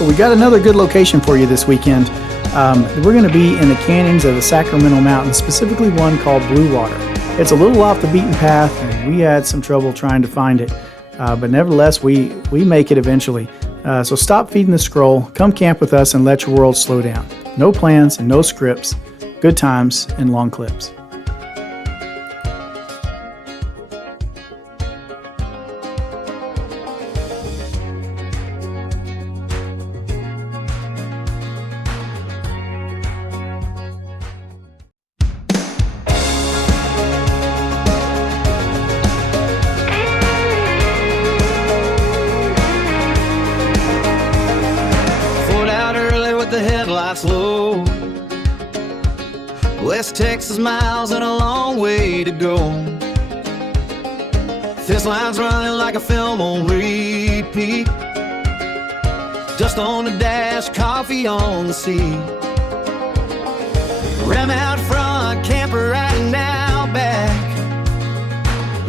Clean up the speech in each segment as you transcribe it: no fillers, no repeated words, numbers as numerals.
So we got another good location for you this weekend. We're going to be in the canyons of the Sacramento Mountains, specifically one called Blue Water. It's a little off the beaten path, and we had some trouble trying to find it, but nevertheless, we make it eventually. So stop feeding the scroll, come camp with us, and let your world slow down. No plans and no scripts, good times and long clips. The headlights low, West Texas miles and a long way to go. This line's running like a film on repeat. Dust on the dash, coffee on the seat. Ram out front, camper riding out back.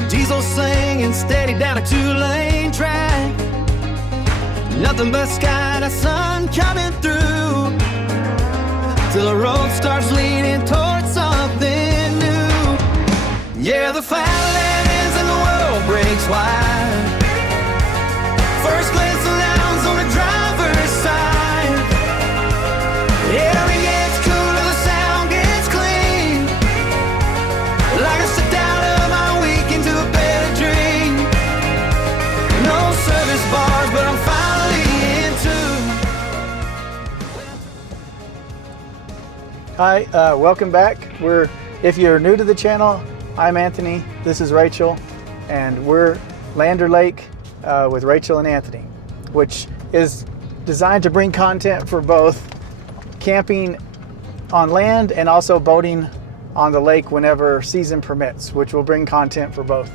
Diesel singing steady down a two-lane track. Nothing but sky, the sun coming through, till the road starts leaning towards something new. Yeah, the flatland ends and the world breaks wide. First glance around on the driver's side. Air gets cooler, the sound gets clean. Like I sit down of my week into a better dream. No service bars, but I'm fine. Hi, welcome back. If you're new to the channel, I'm Anthony, this is Rachel, and we're Lander Lake with Rachel and Anthony, which is designed to bring content for both camping on land and also boating on the lake whenever season permits, which will bring content for both.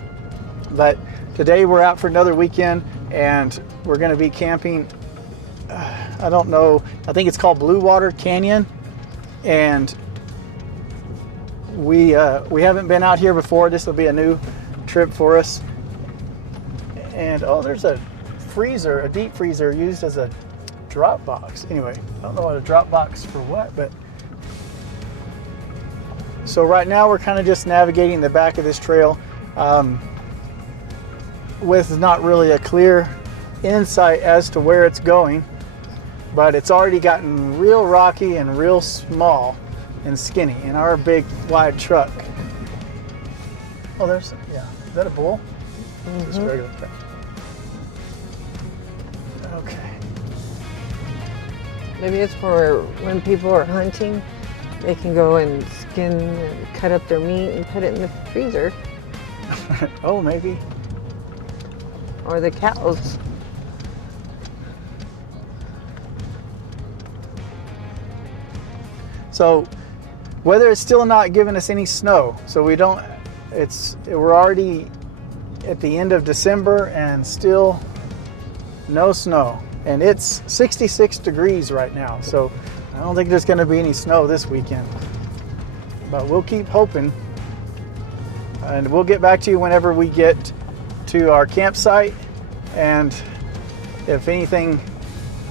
But today we're out for another weekend, and we're going to be camping, I don't know, I think it's called Blue Water Canyon. And we haven't been out here before. This will be a new trip for us. And oh, there's a freezer, a deep freezer used as a drop box. Anyway, I don't know what a drop box for what, but so right now we're kind of just navigating the back of this trail with not really a clear insight as to where it's going. But it's already gotten real rocky and real small and skinny in our big wide truck. Oh, is that a bull? Mm-hmm. Just regular. Okay. Maybe it's for when people are hunting, they can go and skin and cut up their meat and put it in the freezer. Oh, maybe. Or the cows. So weather is still not giving us any snow, so we're already at the end of December and still no snow, and it's 66 degrees right now, so I don't think there's going to be any snow this weekend, but we'll keep hoping, and we'll get back to you whenever we get to our campsite, and if anything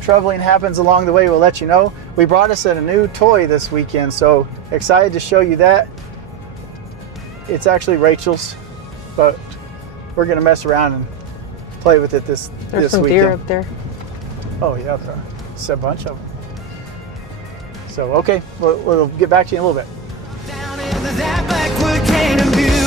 troubling happens along the way, we'll let you know. We brought us a new toy this weekend, so excited to show you that. It's actually Rachel's, but we're gonna mess around and play with it this weekend. There's some deer up there. Oh yeah, there's a bunch of them. So okay, we'll get back to you in a little bit. Down into that backwood canyon view.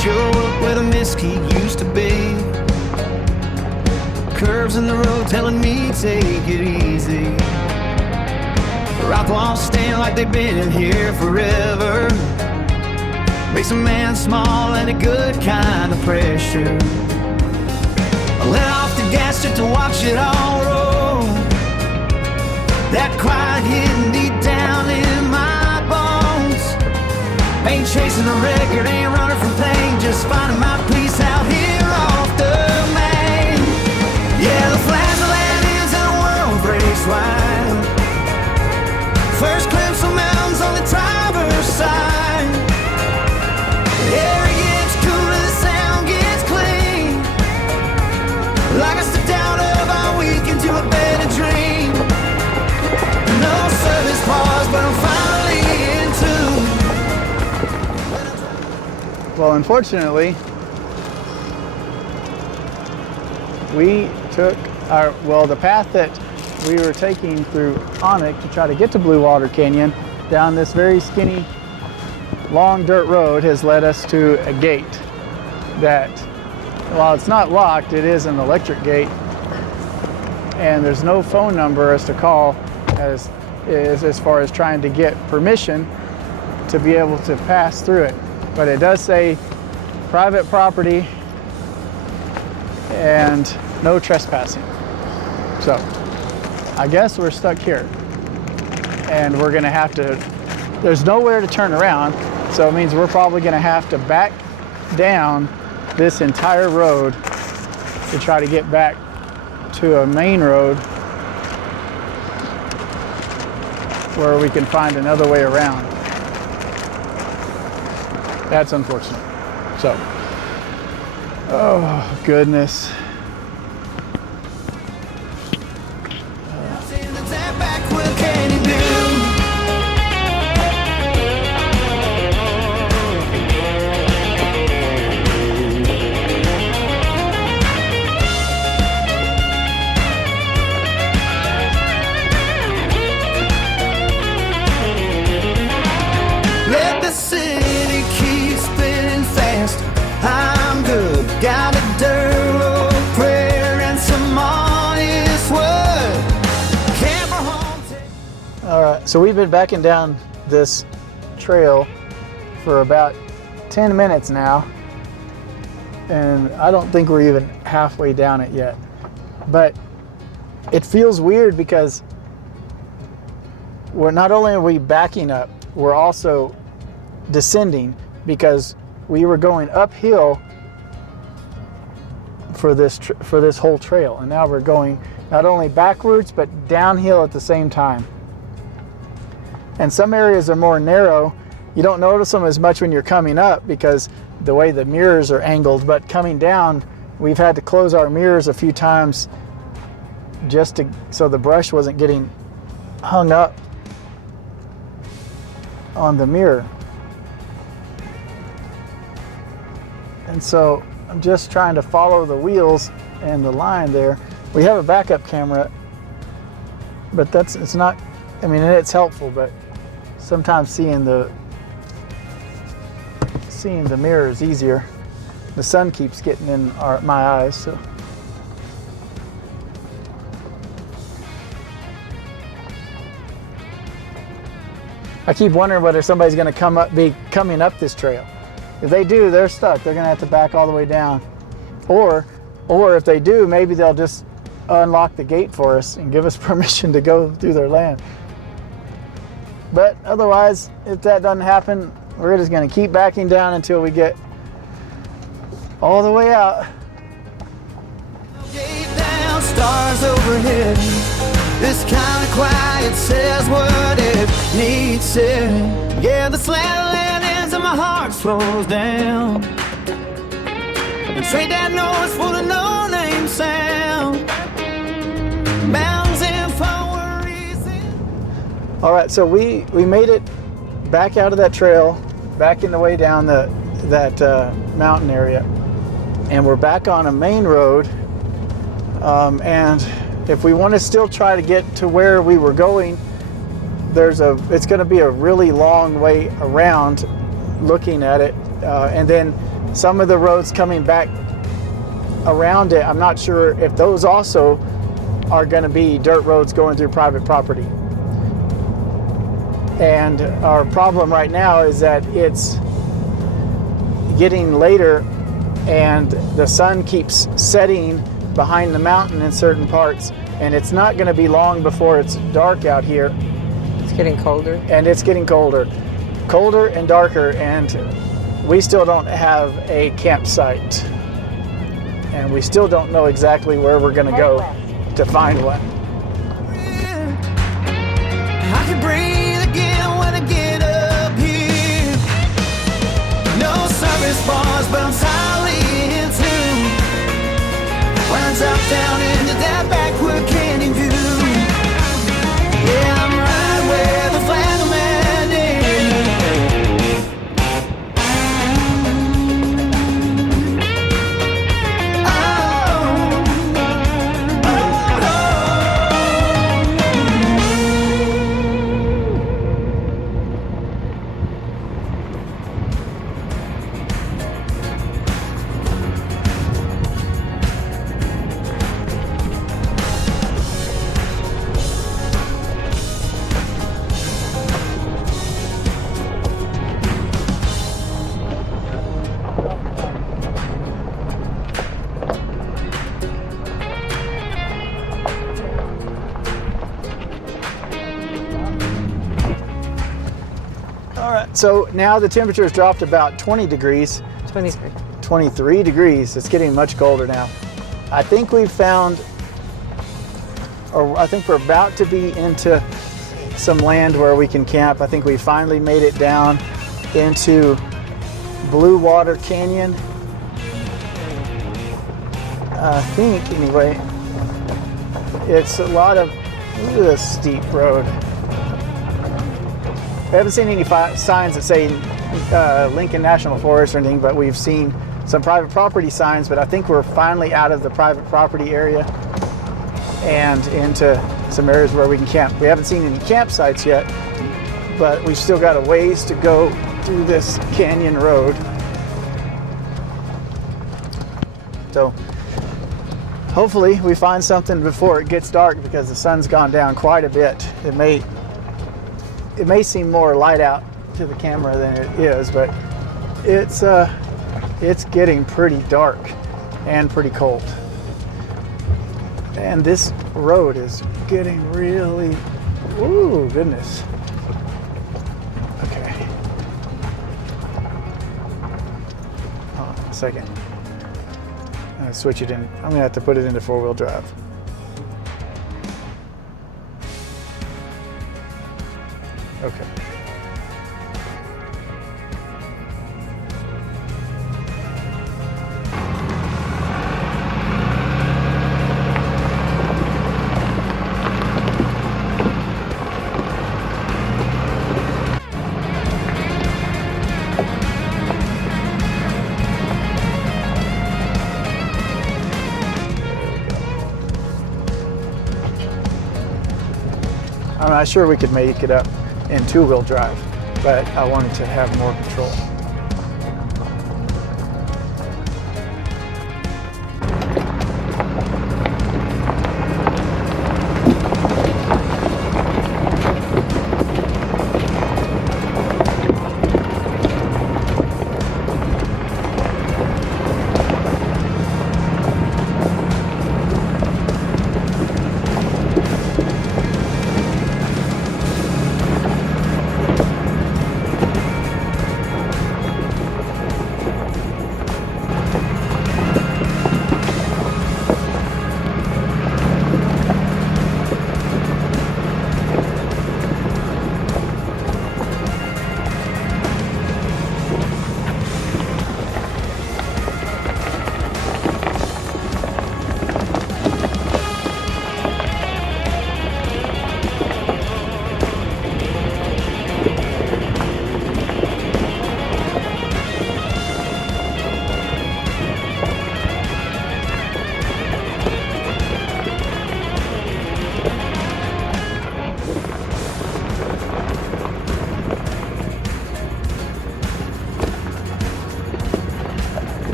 Show up where the Mesquite used to be. Curves in the road telling me take it easy. Rock walls stand like they've been here forever. Makes a man small and a good kind of pressure. I let off the gas just to watch it all roll. That quiet hidden deep down in my bones. Ain't chasing a record, ain't running from pain, just finding my peace out here off the main. Yeah, the flatland ends and the world breaks wide. First glimpse of mountains on the driver's side. Well, unfortunately, we took the path that we were taking through Onic to try to get to Blue Water Canyon down this very skinny, long dirt road has led us to a gate that, while it's not locked, it is an electric gate, and there's no phone number as to call as far as trying to get permission to be able to pass through it. But it does say private property and no trespassing. So I guess we're stuck here, and we're gonna have to, there's nowhere to turn around, so it means we're probably gonna have to back down this entire road to try to get back to a main road where we can find another way around. That's unfortunate. So, oh goodness. Got a dirt road prayer and some honest word. Camera home. All right, so we've been backing down this trail for about 10 minutes now, and I don't think we're even halfway down it yet. But it feels weird because we're not only are we backing up, we're also descending, because we were going uphill for this whole trail, and now we're going not only backwards but downhill at the same time. And some areas are more narrow. You don't notice them as much when you're coming up because the way the mirrors are angled, but coming down we've had to close our mirrors a few times just so the brush wasn't getting hung up on the mirror. And so I'm just trying to follow the wheels and the line there. We have a backup camera, but it's not, I mean, it's helpful, but sometimes seeing the mirror is easier. The sun keeps getting in my eyes, so. I keep wondering whether somebody's going to be coming up this trail. If they do, they're stuck. They're going to have to back all the way down. Or if they do, maybe they'll just unlock the gate for us and give us permission to go through their land. But otherwise, if that doesn't happen, we're just going to keep backing down until we get all the way out. Gate down, stars overhead. This kind of quiet says what it needs said. Yeah, the flatland ends and my heart slows down. And straight that noise for the no-name sound. Mountains in for reason. All right, so we made it back out of that trail, backing the way down that mountain area, and we're back on a main road. And if we want to still try to get to where we were going, it's going to be a really long way around looking at it, and then some of the roads coming back around it, I'm not sure if those also are going to be dirt roads going through private property. And our problem right now is that it's getting later and the sun keeps setting behind the mountain in certain parts, and it's not going to be long before it's dark out here. It's getting colder. And it's getting colder and darker, and we still don't have a campsite, and we still don't know exactly where we're going to go to find one. I can breathe again when I get up here. No service bars, but I'm silent too. When I drop down into that backward canyon view. Yeah, I'm right where the flatland ends. So now the temperature has dropped about 20 degrees. 23. 23 degrees. It's getting much colder now. I think we've found, or I think we're about to be into some land where we can camp. I think we finally made it down into Blue Water Canyon. I think, anyway. It's a lot of, look at this steep road. We haven't seen any signs that say Lincoln National Forest or anything, but we've seen some private property signs, but I think we're finally out of the private property area and into some areas where we can camp. We haven't seen any campsites yet, but we've still got a ways to go through this canyon road. So hopefully we find something before it gets dark, because the sun's gone down quite a bit. It may seem more light out to the camera than it is, but it's getting pretty dark and pretty cold. And this road is getting really, ooh, goodness. Okay. Hold on a second. I'm gonna switch it in. I'm gonna have to put it into four-wheel drive. Okay. I'm not sure we could make it up in two-wheel drive, but I wanted to have more control.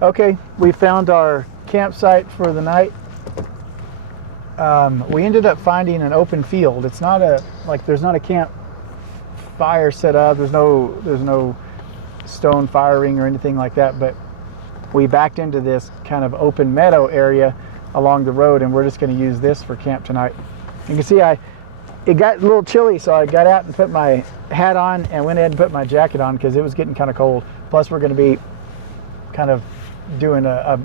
Okay, we found our campsite for the night. We ended up finding an open field. It's not a, like, there's not a campfire set up. There's no stone fire ring or anything like that, but we backed into this kind of open meadow area along the road, and we're just going to use this for camp tonight. You can see it got a little chilly, so I got out and put my hat on and went ahead and put my jacket on because it was getting kind of cold. Plus we're going to be kind of doing a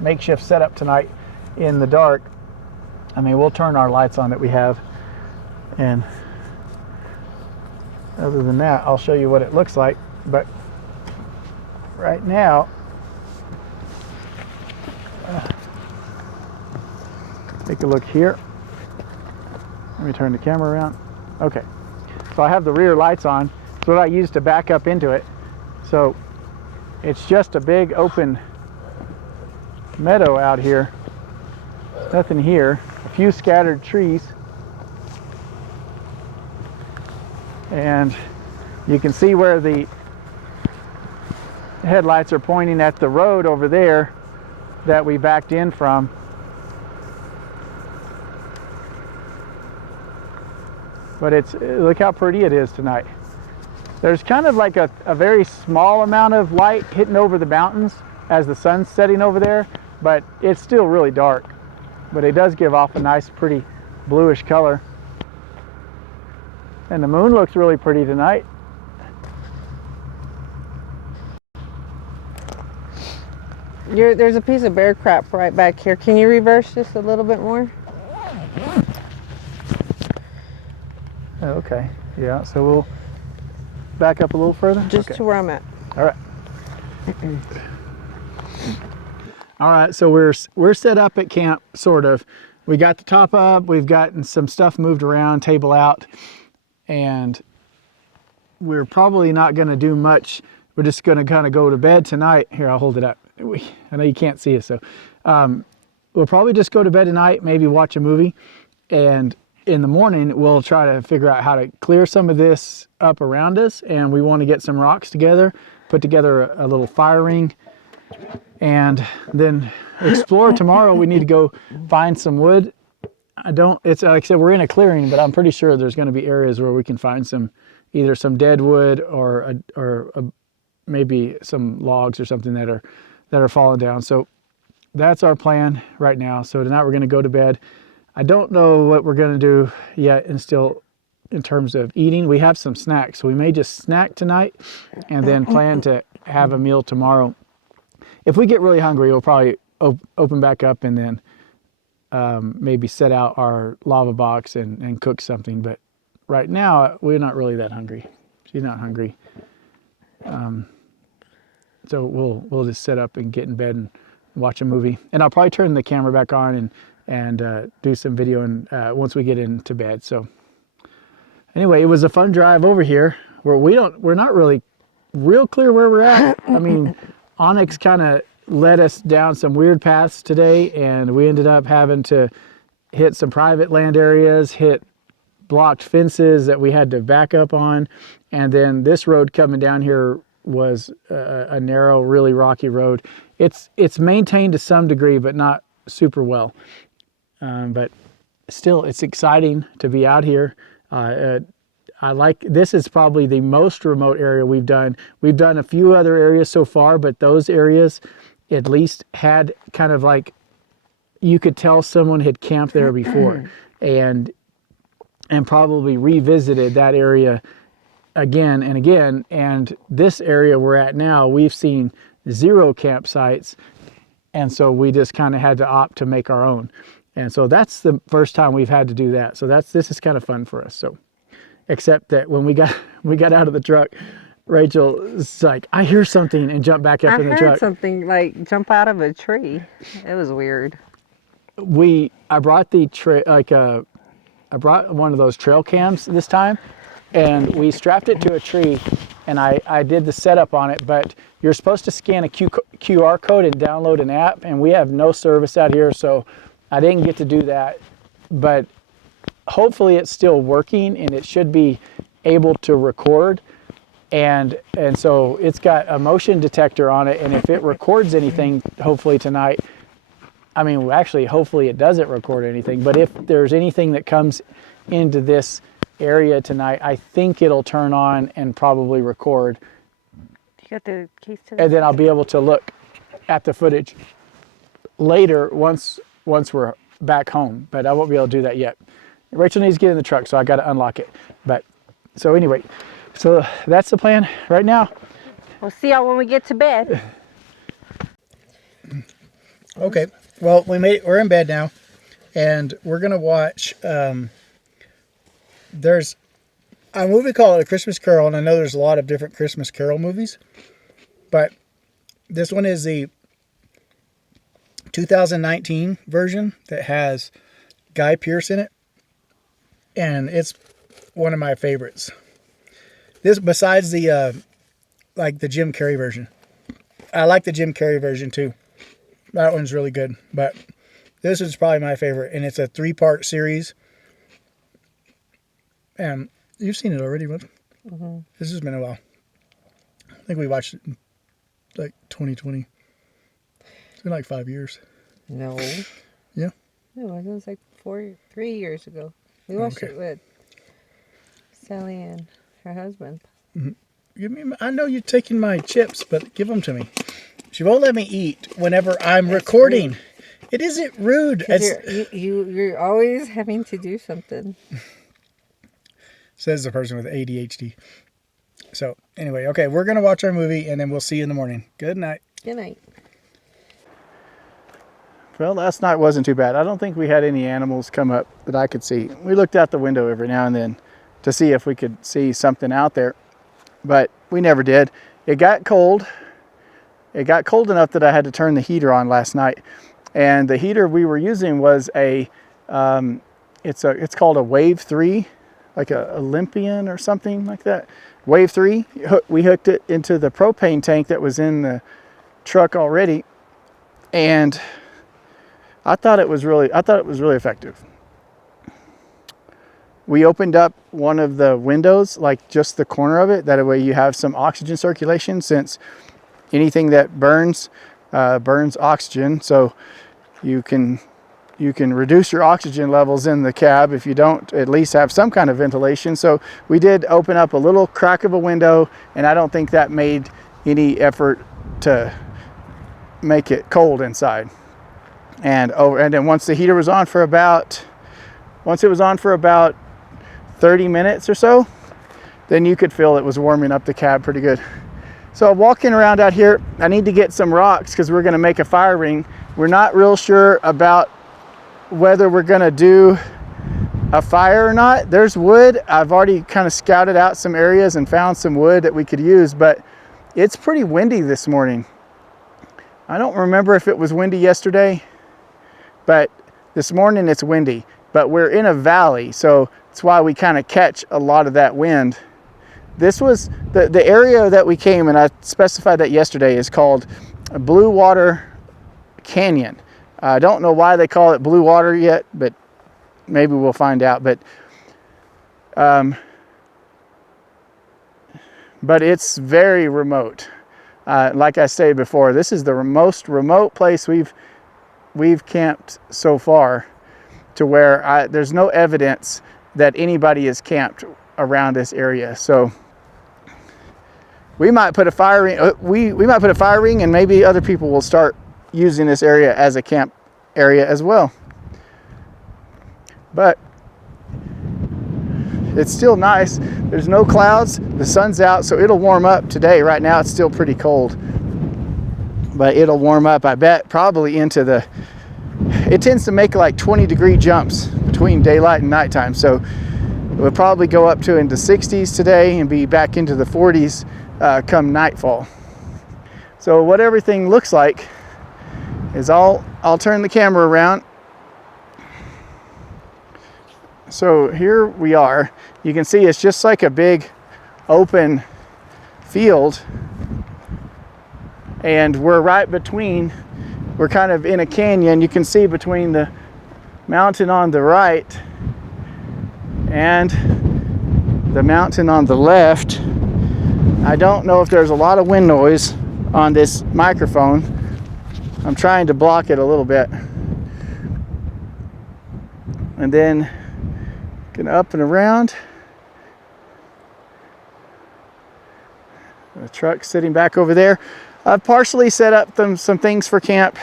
makeshift setup tonight in the dark. I mean, we'll turn our lights on that we have, and other than that, I'll show you what it looks like. But right now, take a look here. Let me turn the camera around. Okay, so I have the rear lights on. It's what I use to back up into it. So it's just a big open meadow out here. Nothing here. A few scattered trees. And you can see where the headlights are pointing at the road over there that we backed in from. But look how pretty it is tonight. There's kind of like a very small amount of light hitting over the mountains as the sun's setting over there, but it's still really dark. But it does give off a nice, pretty bluish color. And the moon looks really pretty tonight. There's a piece of bear crap right back here. Can you reverse just a little bit more? Okay, yeah, so we'll back up a little further? Just okay. to where I'm at. All right. All right, so we're set up at camp, sort of. We got the top up, we've gotten some stuff moved around, table out, and we're probably not gonna do much. We're just gonna kind of go to bed tonight. Here, I'll hold it up. I know you can't see it, so. We'll probably just go to bed tonight, maybe watch a movie, and in the morning, we'll try to figure out how to clear some of this up around us, and we want to get some rocks together, put together a little fire ring, and then explore tomorrow. We need to go find some wood. It's like I said, we're in a clearing, but I'm pretty sure there's going to be areas where we can find either some dead wood or maybe some logs or something that are falling down. So that's our plan right now. So tonight we're going to go to bed. I don't know what we're going to do yet, and still in terms of eating. We have some snacks, so we may just snack tonight and then plan to have a meal tomorrow. If we get really hungry, we'll probably open back up and then maybe set out our lava box and cook something. But right now, we're not really that hungry. She's not hungry. So we'll just set up and get in bed and watch a movie. And I'll probably turn the camera back on and do some video and once we get into bed. So anyway, it was a fun drive over here where we're not really real clear where we're at. I mean, Onyx kind of led us down some weird paths today, and we ended up having to hit some private land areas, hit blocked fences that we had to back up on, and then this road coming down here was a narrow, really rocky road. It's maintained to some degree, but not super well. But still, it's exciting to be out here. This is probably the most remote area we've done. We've done a few other areas so far, but those areas at least had kind of like, you could tell someone had camped there before and probably revisited that area again and again. And this area we're at now, we've seen 0 campsites. And so we just kind of had to opt to make our own. And so that's the first time we've had to do that. So this is kind of fun for us. So, except that when we got out of the truck, Rachel was like, I hear something, and jumped back up in the truck. I heard something like jump out of a tree. It was weird. I brought I brought one of those trail cams this time, and we strapped it to a tree, and I did the setup on it, but you're supposed to scan a QR code and download an app, and we have no service out here, so I didn't get to do that. But hopefully it's still working, and it should be able to record. And so it's got a motion detector on it, and if it records anything, hopefully tonight, I mean, actually, hopefully it doesn't record anything, but if there's anything that comes into this area tonight, I think it'll turn on and probably record. You got the case to the and then I'll be able to look at the footage later once we're back home. But I won't be able to do that yet. Rachel needs to get in the truck, so I got to unlock it. But so anyway, so that's the plan right now. We'll see y'all when we get to bed. Okay, well, we're in bed now, and we're gonna watch. There's a movie called A Christmas Carol, and I know there's a lot of different Christmas Carol movies, but this one is the 2019 version that has Guy Pearce in it, and it's one of my favorites. This, besides the like the Jim Carrey version, I like the Jim Carrey version too. That one's really good, but this is probably my favorite, and it's a 3-part series. And you've seen it already, but This has been a while. I think we watched it in like 2020. It's been like 5 years. No. Yeah. No, it was like 3 years ago. We watched it with Sally and her husband. Give me. I know you're taking my chips, but give them to me. She won't let me eat whenever I'm recording. Rude. It isn't rude. You're always having to do something. Says the person with ADHD. So anyway, okay, we're gonna watch our movie and then we'll see you in the morning. Good night. Good night. Well, last night wasn't too bad. I don't think we had any animals come up that I could see. We looked out the window every now and then to see if we could see something out there, but we never did. It got cold. It got cold enough that I had to turn the heater on last night, and the heater we were using was it's called a Wave 3, like a Olympian or something like that. Wave 3. We hooked it into the propane tank that was in the truck already, and I thought it was really effective. We opened up one of the windows, like just the corner of it, that way you have some oxygen circulation, since anything that burns oxygen. So you can reduce your oxygen levels in the cab if you don't at least have some kind of ventilation. So we did open up a little crack of a window, and I don't think that made any effort to make it cold inside. And then once the heater was on for about 30 minutes or so, then you could feel it was warming up the cab pretty good. So walking around out here, I need to get some rocks because we're going to make a fire ring. We're not real sure about whether we're going to do a fire or not. There's wood. I've already kind of scouted out some areas and found some wood that we could use, but it's pretty windy this morning. I don't remember if it was windy yesterday, but this morning it's windy. But we're in a valley, so that's why we kind of catch a lot of that wind. This was the area that we came, and I specified that yesterday, is called Blue Water Canyon. I don't know why they call it Blue Water yet, but maybe we'll find out. But it's very remote. Like I stated before, this is the most remote place we've camped so far, to where there's no evidence that anybody is camped around this area. So we might put a fire ring. We might put a fire ring, and maybe other people will start using this area as a camp area as well. But it's still nice. There's no clouds. The sun's out, so it'll warm up today. Right now it's still pretty cold, but it'll warm up, I bet, probably into it tends to make like 20-degree jumps between daylight and nighttime. So we'll probably go up to into 60s today and be back into the 40s come nightfall. So what everything looks like is I'll turn the camera around. So here we are. You can see it's just like a big open field, and we're right between, we're kind of in a canyon. You can see between the mountain on the right and the mountain on the left. I don't know if there's a lot of wind noise on this microphone. I'm trying to block it a little bit. And then get up and around. The truck's sitting back over there. I've partially set up some things for camp.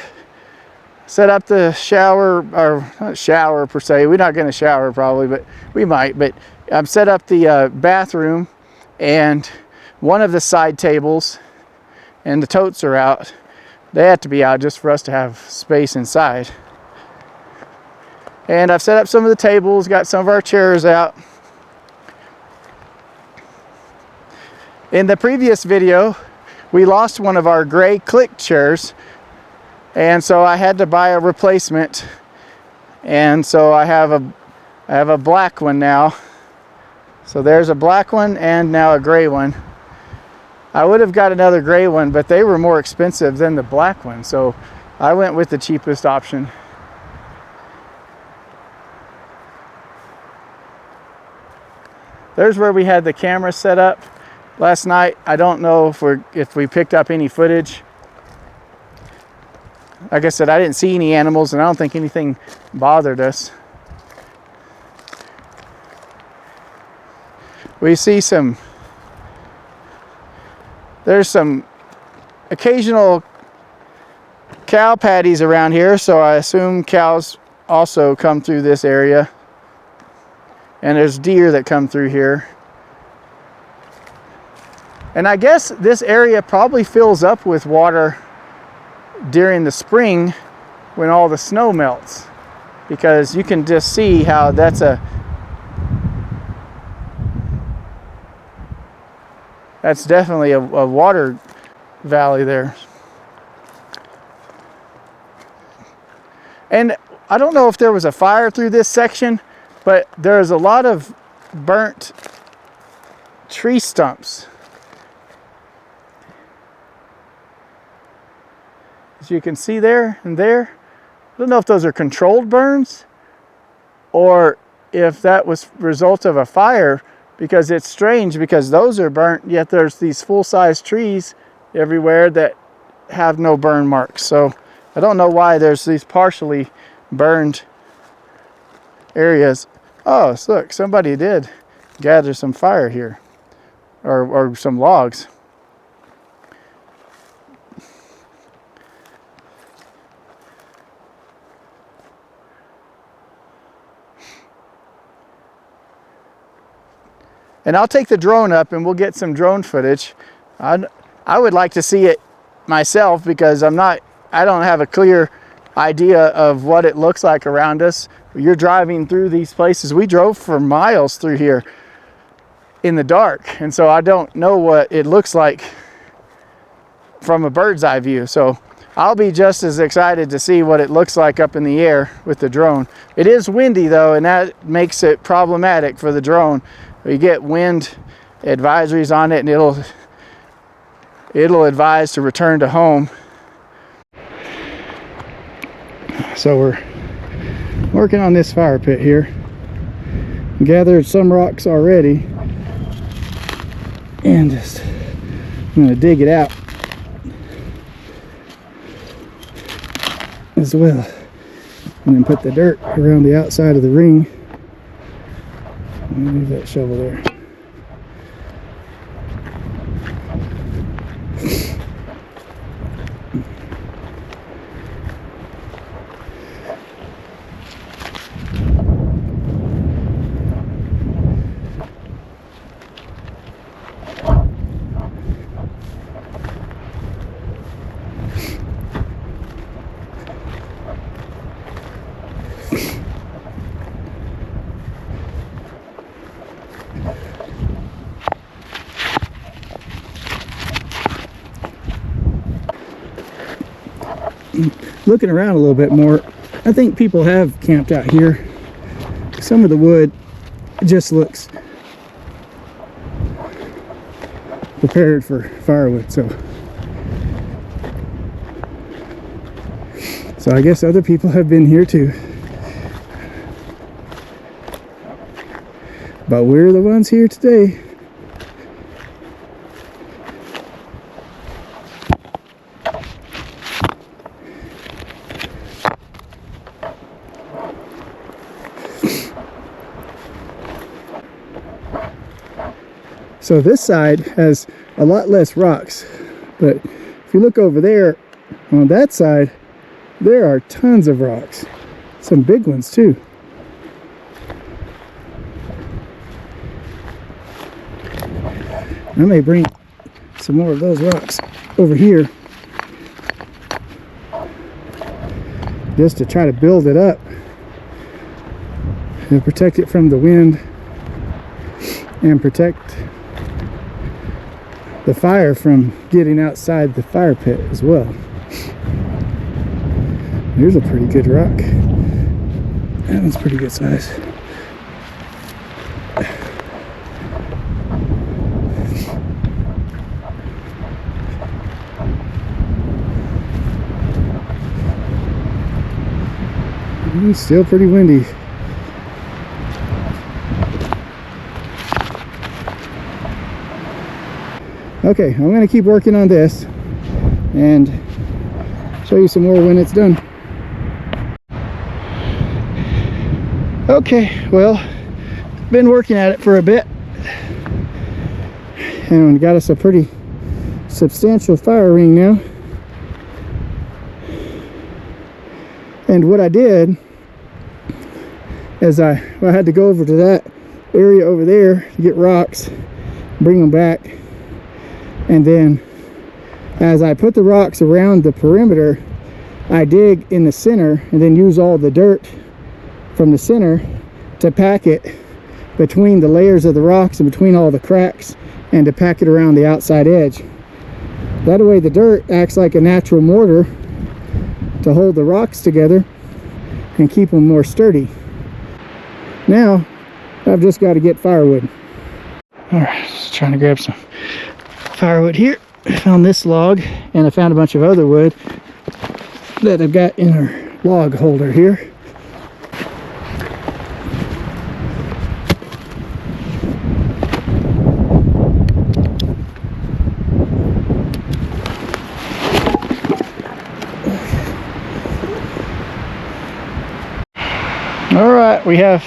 Set up the shower, or not shower per se. We're not going to shower probably, but we might. But I've set up the bathroom and one of the side tables, and the totes are out. They have to be out just for us to have space inside. And I've set up some of the tables, got some of our chairs out. In the previous video, we lost one of our gray click chairs, and so I had to buy a replacement. And so I have a black one now. So there's a black one and now a gray one. I would have got another gray one, but they were more expensive than the black one, so I went with the cheapest option. There's where we had the camera set up last night. I don't know if we picked up any footage. Like I said, I didn't see any animals, and I don't think anything bothered us. We see there's some occasional cow patties around here, so I assume cows also come through this area. And there's deer that come through here. And I guess this area probably fills up with water during the spring when all the snow melts, because you can just see how that's definitely a water valley there. And I don't know if there was a fire through this section, but there's a lot of burnt tree stumps. As you can see there and there. I don't know if those are controlled burns or if that was a result of a fire, because it's strange because those are burnt, yet there's these full-size trees everywhere that have no burn marks. So I don't know why there's these partially burned areas. Oh, look, somebody did gather some fire here, or some logs. And I'll take the drone up and we'll get some drone footage. I would like to see it myself, because I don't have a clear idea of what it looks like around us. You're driving through these places. We drove for miles through here in the dark, and so I don't know what it looks like from a bird's eye view. So I'll be just as excited to see what it looks like up in the air with the drone. It is windy though, and that makes it problematic for the drone. We get wind advisories on it, and it'll advise to return to home. So we're working on this fire pit here. Gathered some rocks already, and I'm going to dig it out as well, and then put the dirt around the outside of the ring. Leave that shovel there. Looking around a little bit more, I think people have camped out here. Some of the wood just looks prepared for firewood, so I guess other people have been here too, but we're the ones here today. So this side has a lot less rocks. But if you look over there on that side, there are tons of rocks. Some big ones too. I may bring some more of those rocks over here just to try to build it up and protect it from the wind and protect the fire from getting outside the fire pit as well. Here's a pretty good rock. That one's pretty good size. Still pretty windy. Okay, I'm going to keep working on this and show you some more when it's done. Okay, well, been working at it for a bit and got us a pretty substantial fire ring now. And what I did is I had to go over to that area over there to get rocks, bring them back, and then as I put the rocks around the perimeter, I dig in the center and then use all the dirt from the center to pack it between the layers of the rocks and between all the cracks, and to pack it around the outside edge. That way the dirt acts like a natural mortar to hold the rocks together and keep them more sturdy. Now I've just got to get firewood. Alright, just trying to grab some firewood here. I found this log and I found a bunch of other wood that I've got in our log holder here. All right, we have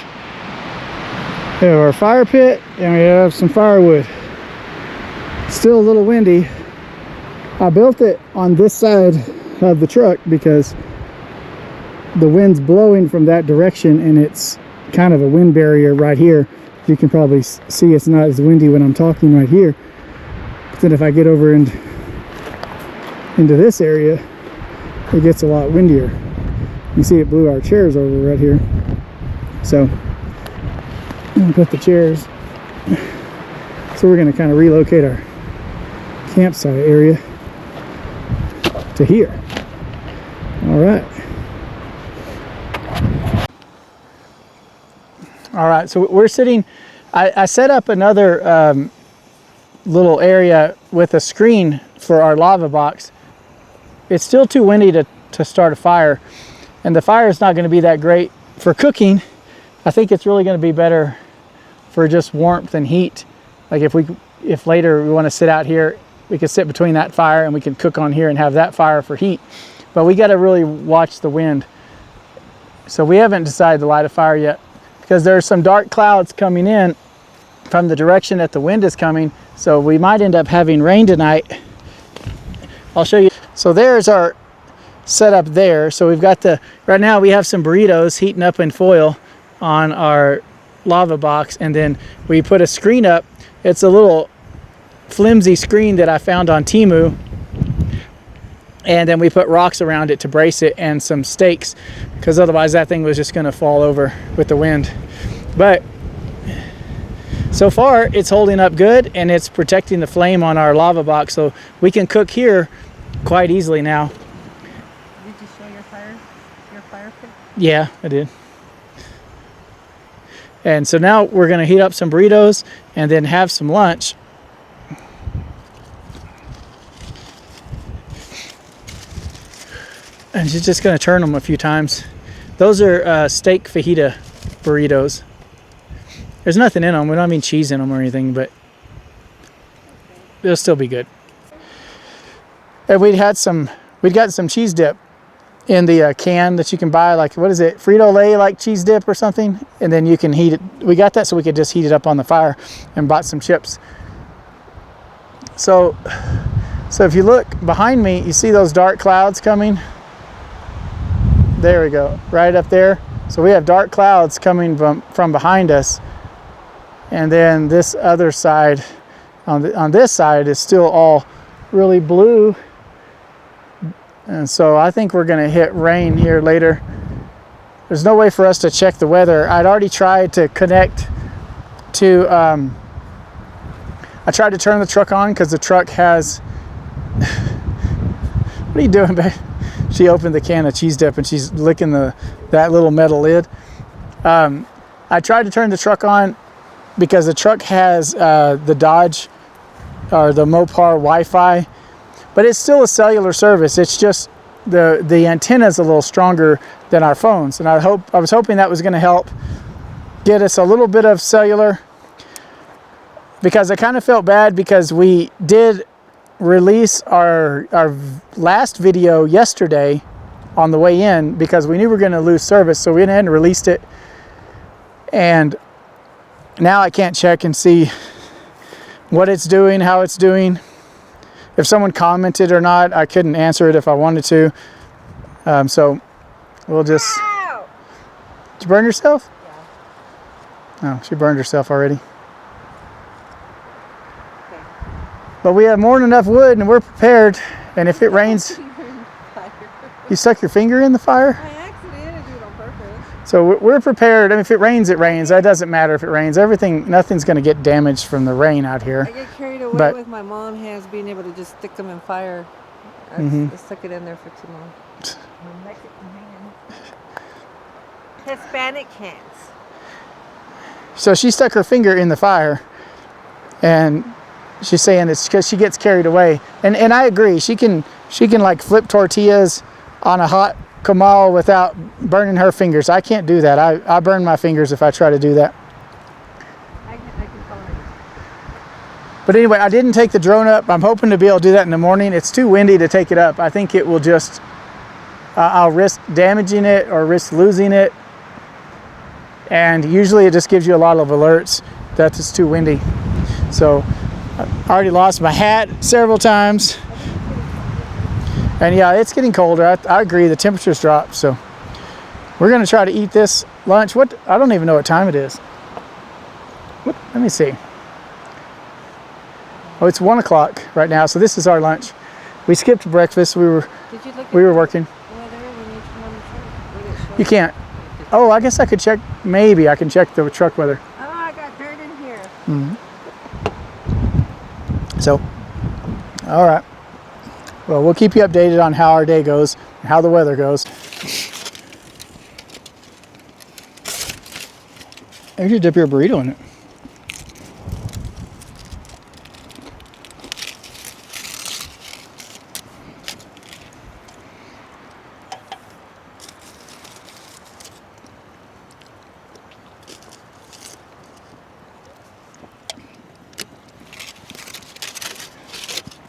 our fire pit and we have some firewood. Still a little windy. I built it on this side of the truck because the wind's blowing from that direction and it's kind of a wind barrier right here. You can probably see it's not as windy when I'm talking right here. But then if I get over into this area, it gets a lot windier. You see it blew our chairs over right here. So I'm gonna put the chairs. So we're gonna kind of relocate our campsite area to here. All right, so we're sitting, I set up another little area with a screen for our lava box. It's still too windy to start a fire, and the fire is not going to be that great for cooking. I think it's really going to be better for just warmth and heat. Like if later we want to sit out here, we can sit between that fire and we can cook on here and have that fire for heat. But we got to really watch the wind. So we haven't decided to light a fire yet because there's some dark clouds coming in from the direction that the wind is coming. So we might end up having rain tonight. I'll show you. So there's our setup there. So we've got right now we have some burritos heating up in foil on our lava box, and then we put a screen up. It's a little flimsy screen that I found on Temu, and then we put rocks around it to brace it and some stakes, because otherwise that thing was just going to fall over with the wind. But so far it's holding up good and it's protecting the flame on our lava box, so we can cook here quite easily now. Did you show your fire pit? Yeah, I did. And so now we're going to heat up some burritos and then have some lunch. And she's just going to turn them a few times. Those are steak fajita burritos. There's nothing in them. We don't have any cheese in them or anything, but they'll still be good. And we'd got some cheese dip in the can that you can buy, like, what is it, Frito-Lay like cheese dip or something, and then you can heat it. We got that so we could just heat it up on the fire, and bought some chips. So if you look behind me, you see those dark clouds coming? There we go, right up there. So we have dark clouds coming from behind us. And then this other side, on this side, is still all really blue. And so I think we're gonna hit rain here later. There's no way for us to check the weather. I'd already tried to connect to, I tried to turn the truck on because the truck has, what are you doing, babe? She opened the can of cheese dip and she's licking that little metal lid. I tried to turn the truck on because the truck has the Dodge or the Mopar Wi-Fi, but it's still a cellular service. It's just the antenna is a little stronger than our phones, and I was hoping that was going to help get us a little bit of cellular, because I kind of felt bad because we did release our last video yesterday on the way in because we knew we were going to lose service, so we went ahead and released it, and now I can't check and see what it's doing, how it's doing, if someone commented or not. I couldn't answer it if I wanted to, so we'll just... Ow! Did you burn yourself? Yeah. Oh, she burned herself already. But we have more than enough wood and we're prepared. And if it rains... You stuck your finger in the fire? I accidentally did it on purpose. So we're prepared. I mean, if it rains, it rains. It doesn't matter if it rains. Nothing's going to get damaged from the rain out here. I get carried away with my mom has being able to just stick them in fire. I stuck it in there for too long. Hispanic hands. So she stuck her finger in the fire, and she's saying it's because she gets carried away. And I agree. She can like flip tortillas on a hot comal without burning her fingers. I can't do that. I burn my fingers if I try to do that. I can follow you. But anyway, I didn't take the drone up. I'm hoping to be able to do that in the morning. It's too windy to take it up. I think it will just, I'll risk damaging it or risk losing it. And usually it just gives you a lot of alerts that it's too windy. So I already lost my hat several times. And yeah, it's getting colder. I agree, the temperature's dropped. So we're gonna try to eat this lunch. I don't even know what time it is. Let me see. Oh, it's 1 o'clock right now. So this is our lunch. We skipped breakfast. We were working. You can't. Oh, I guess I could check. Maybe I can check the truck weather. Oh, I got dirt in here. So, all right. Well, we'll keep you updated on how our day goes, and how the weather goes. Maybe you dip your burrito in it.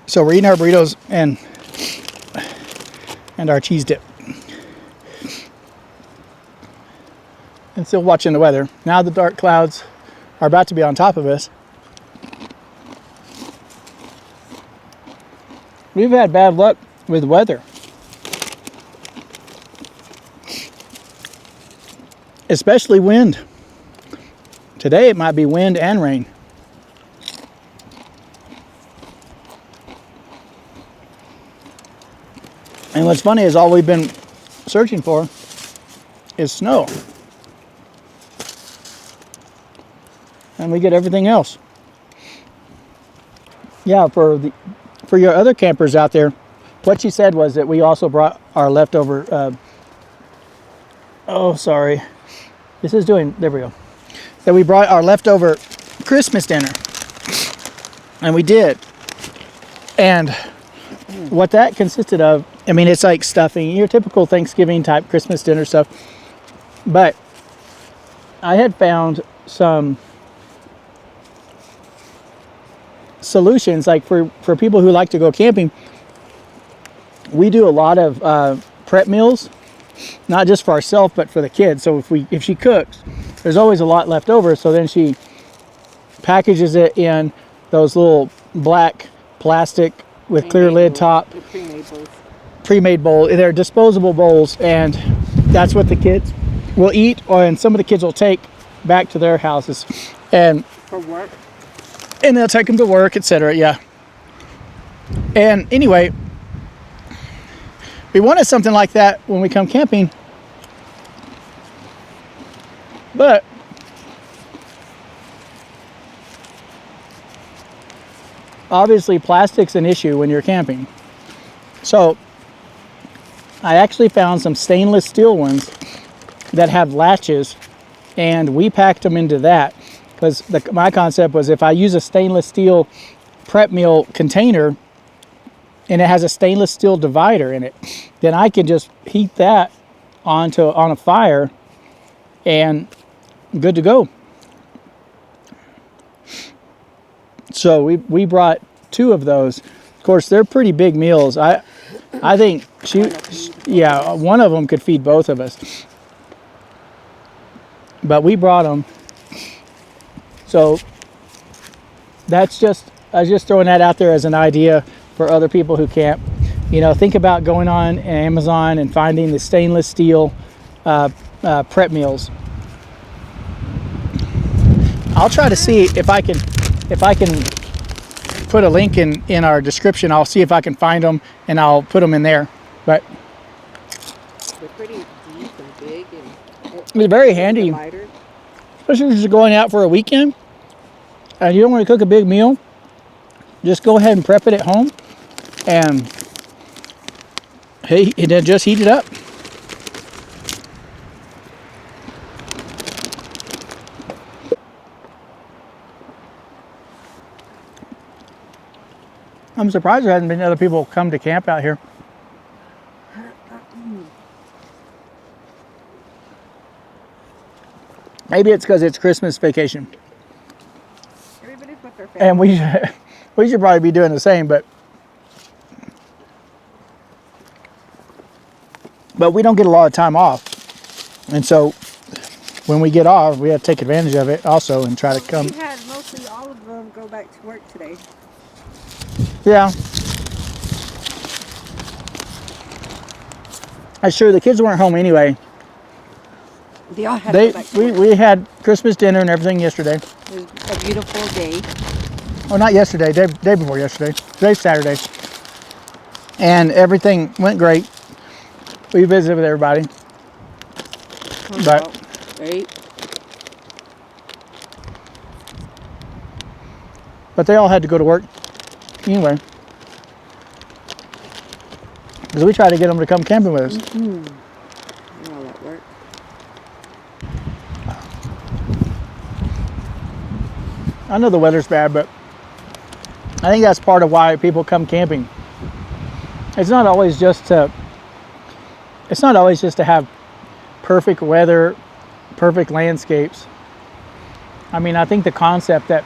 So we're eating our burritos and our cheese dip. And still watching the weather. Now the dark clouds are about to be on top of us. We've had bad luck with weather. Especially wind. Today it might be wind and rain. And what's funny is all we've been searching for is snow. And we get everything else. Yeah, for your other campers out there, what she said was that we also brought our leftover, This is doing, there we go. That we brought our leftover Christmas dinner. And we did. And what that consisted of, I mean, it's like stuffing, your typical Thanksgiving type Christmas dinner stuff. But I had found some solutions, like for people who like to go camping. We do a lot of prep meals, not just for ourselves, but for the kids. So if she cooks, there's always a lot left over. So then she packages it in those little black plastic with clear lid top. The pre-made bowls. Pre-made bowl. They're disposable bowls, and that's what the kids will eat, and some of the kids will take back to their houses, and For work. And they'll take them to work, etc. Yeah. And anyway, we wanted something like that when we come camping, but obviously plastic's an issue when you're camping. So I actually found some stainless steel ones that have latches, and we packed them into that because my concept was if I use a stainless steel prep meal container and it has a stainless steel divider in it, then I can just heat that on a fire and good to go. So we brought 2 of those. Of course, they're pretty big meals. I think one of them could feed both of us. But we brought them. So I was just throwing that out there as an idea for other people who camp. You know, think about going on Amazon and finding the stainless steel prep meals. I'll try to see if I can put a link in our description. I'll see if I can find them and I'll put them in there. But They're pretty deep and big, and it's very handy, especially if you're going out for a weekend and you don't want to cook a big meal. Just go ahead and prep it at home, and then just heat it up. I'm surprised there hasn't been other people come to camp out here. Maybe it's because it's Christmas vacation. everybody's with their family. And we should probably be doing the same, but we don't get a lot of time off. And so when we get off, we have to take advantage of it also and try to come. We had mostly all of them go back to work today. Yeah. I'm sure the kids weren't home anyway. They all had to go back to work. We had Christmas dinner and everything yesterday. It was a beautiful day. Oh, not yesterday, day before yesterday. Today's Saturday. And everything went great. We visited with everybody. Right? But they all had to go to work anyway. Because we tried to get them to come camping with us. Mm-hmm. All that work. I know the weather's bad, but I think that's part of why people come camping. It's not always just to have perfect weather, perfect landscapes. I mean, I think the concept that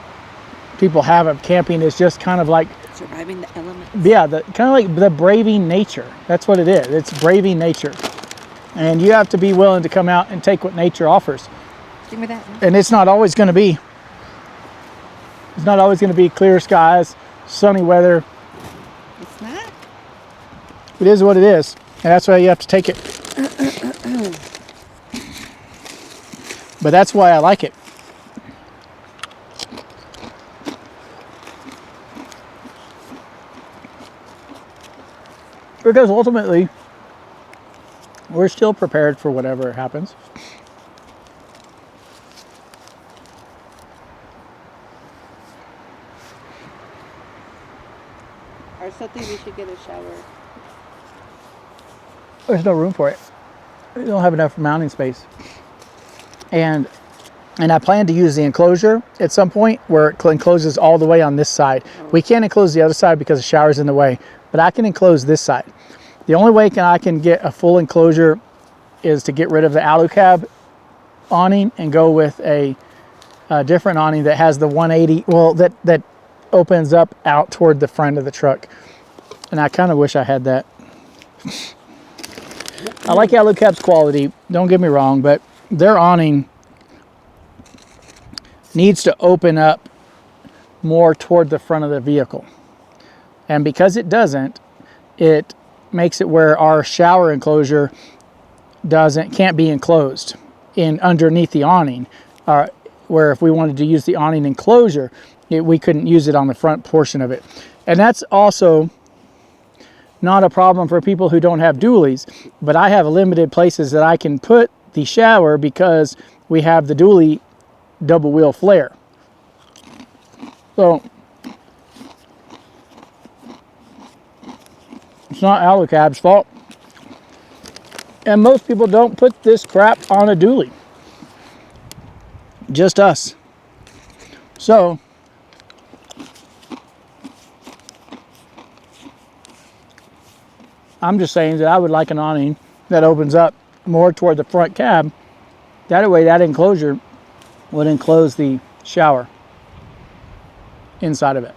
people have of camping is just kind of like surviving the elements. Yeah, kind of like the braving nature. That's what it is. It's braving nature. And you have to be willing to come out and take what nature offers. Give me that. And it's not always going to be clear skies, sunny weather. It's not. It is what it is. And that's why you have to take it. But that's why I like it. Because ultimately, we're still prepared for whatever happens. I still think we should get a shower. There's no room for it. We don't have enough mounting space. And I plan to use the enclosure at some point where it encloses all the way on this side. We can't enclose the other side because the shower's in the way, but I can enclose this side. The only way I can get a full enclosure is to get rid of the alu-cab awning and go with a different awning that has the 180, well, that opens up out toward the front of the truck. And I kind of wish I had that. I like alu-cab's quality, don't get me wrong, but their awning needs to open up more toward the front of the vehicle. And because it doesn't, it makes it where our shower enclosure can't be enclosed underneath the awning, where if we wanted to use the awning enclosure, we couldn't use it on the front portion of it. And that's also not a problem for people who don't have dualies, but I have limited places that I can put the shower because we have the dually double wheel flare. So it's not Alucab's fault. And most people don't put this crap on a dually. Just us. So I'm just saying that I would like an awning that opens up more toward the front cab. That way that enclosure would enclose the shower inside of it.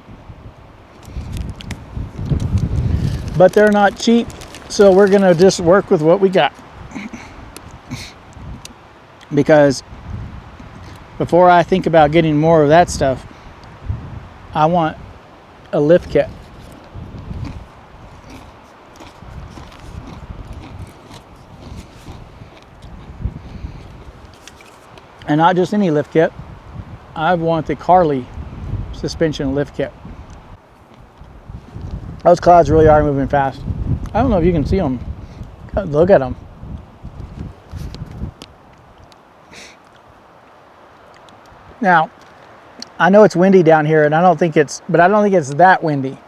But they're not cheap, so we're gonna just work with what we got. Because before I think about getting more of that stuff, I want a lift kit. And not just any lift kit. I want the Carly suspension lift kit. Those clouds really are moving fast. I don't know if you can see them. Look at them. Now, I know it's windy down here, and I don't think it's that windy.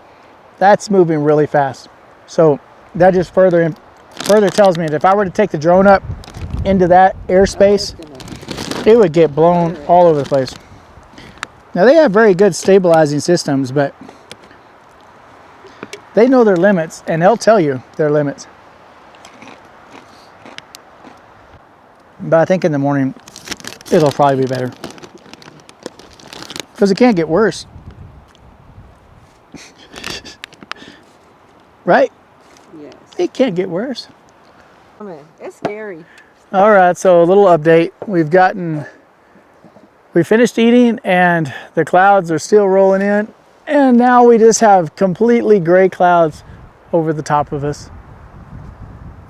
That's moving really fast. So that just further tells me that if I were to take the drone up into that airspace, it would get blown all over the place. Now they have very good stabilizing systems, but they know their limits, and they'll tell you their limits. But I think in the morning, it'll probably be better. Because it can't get worse. Right? Yes. It can't get worse. I mean, it's scary. All right, so a little update. We finished eating and the clouds are still rolling in. And now we just have completely gray clouds over the top of us.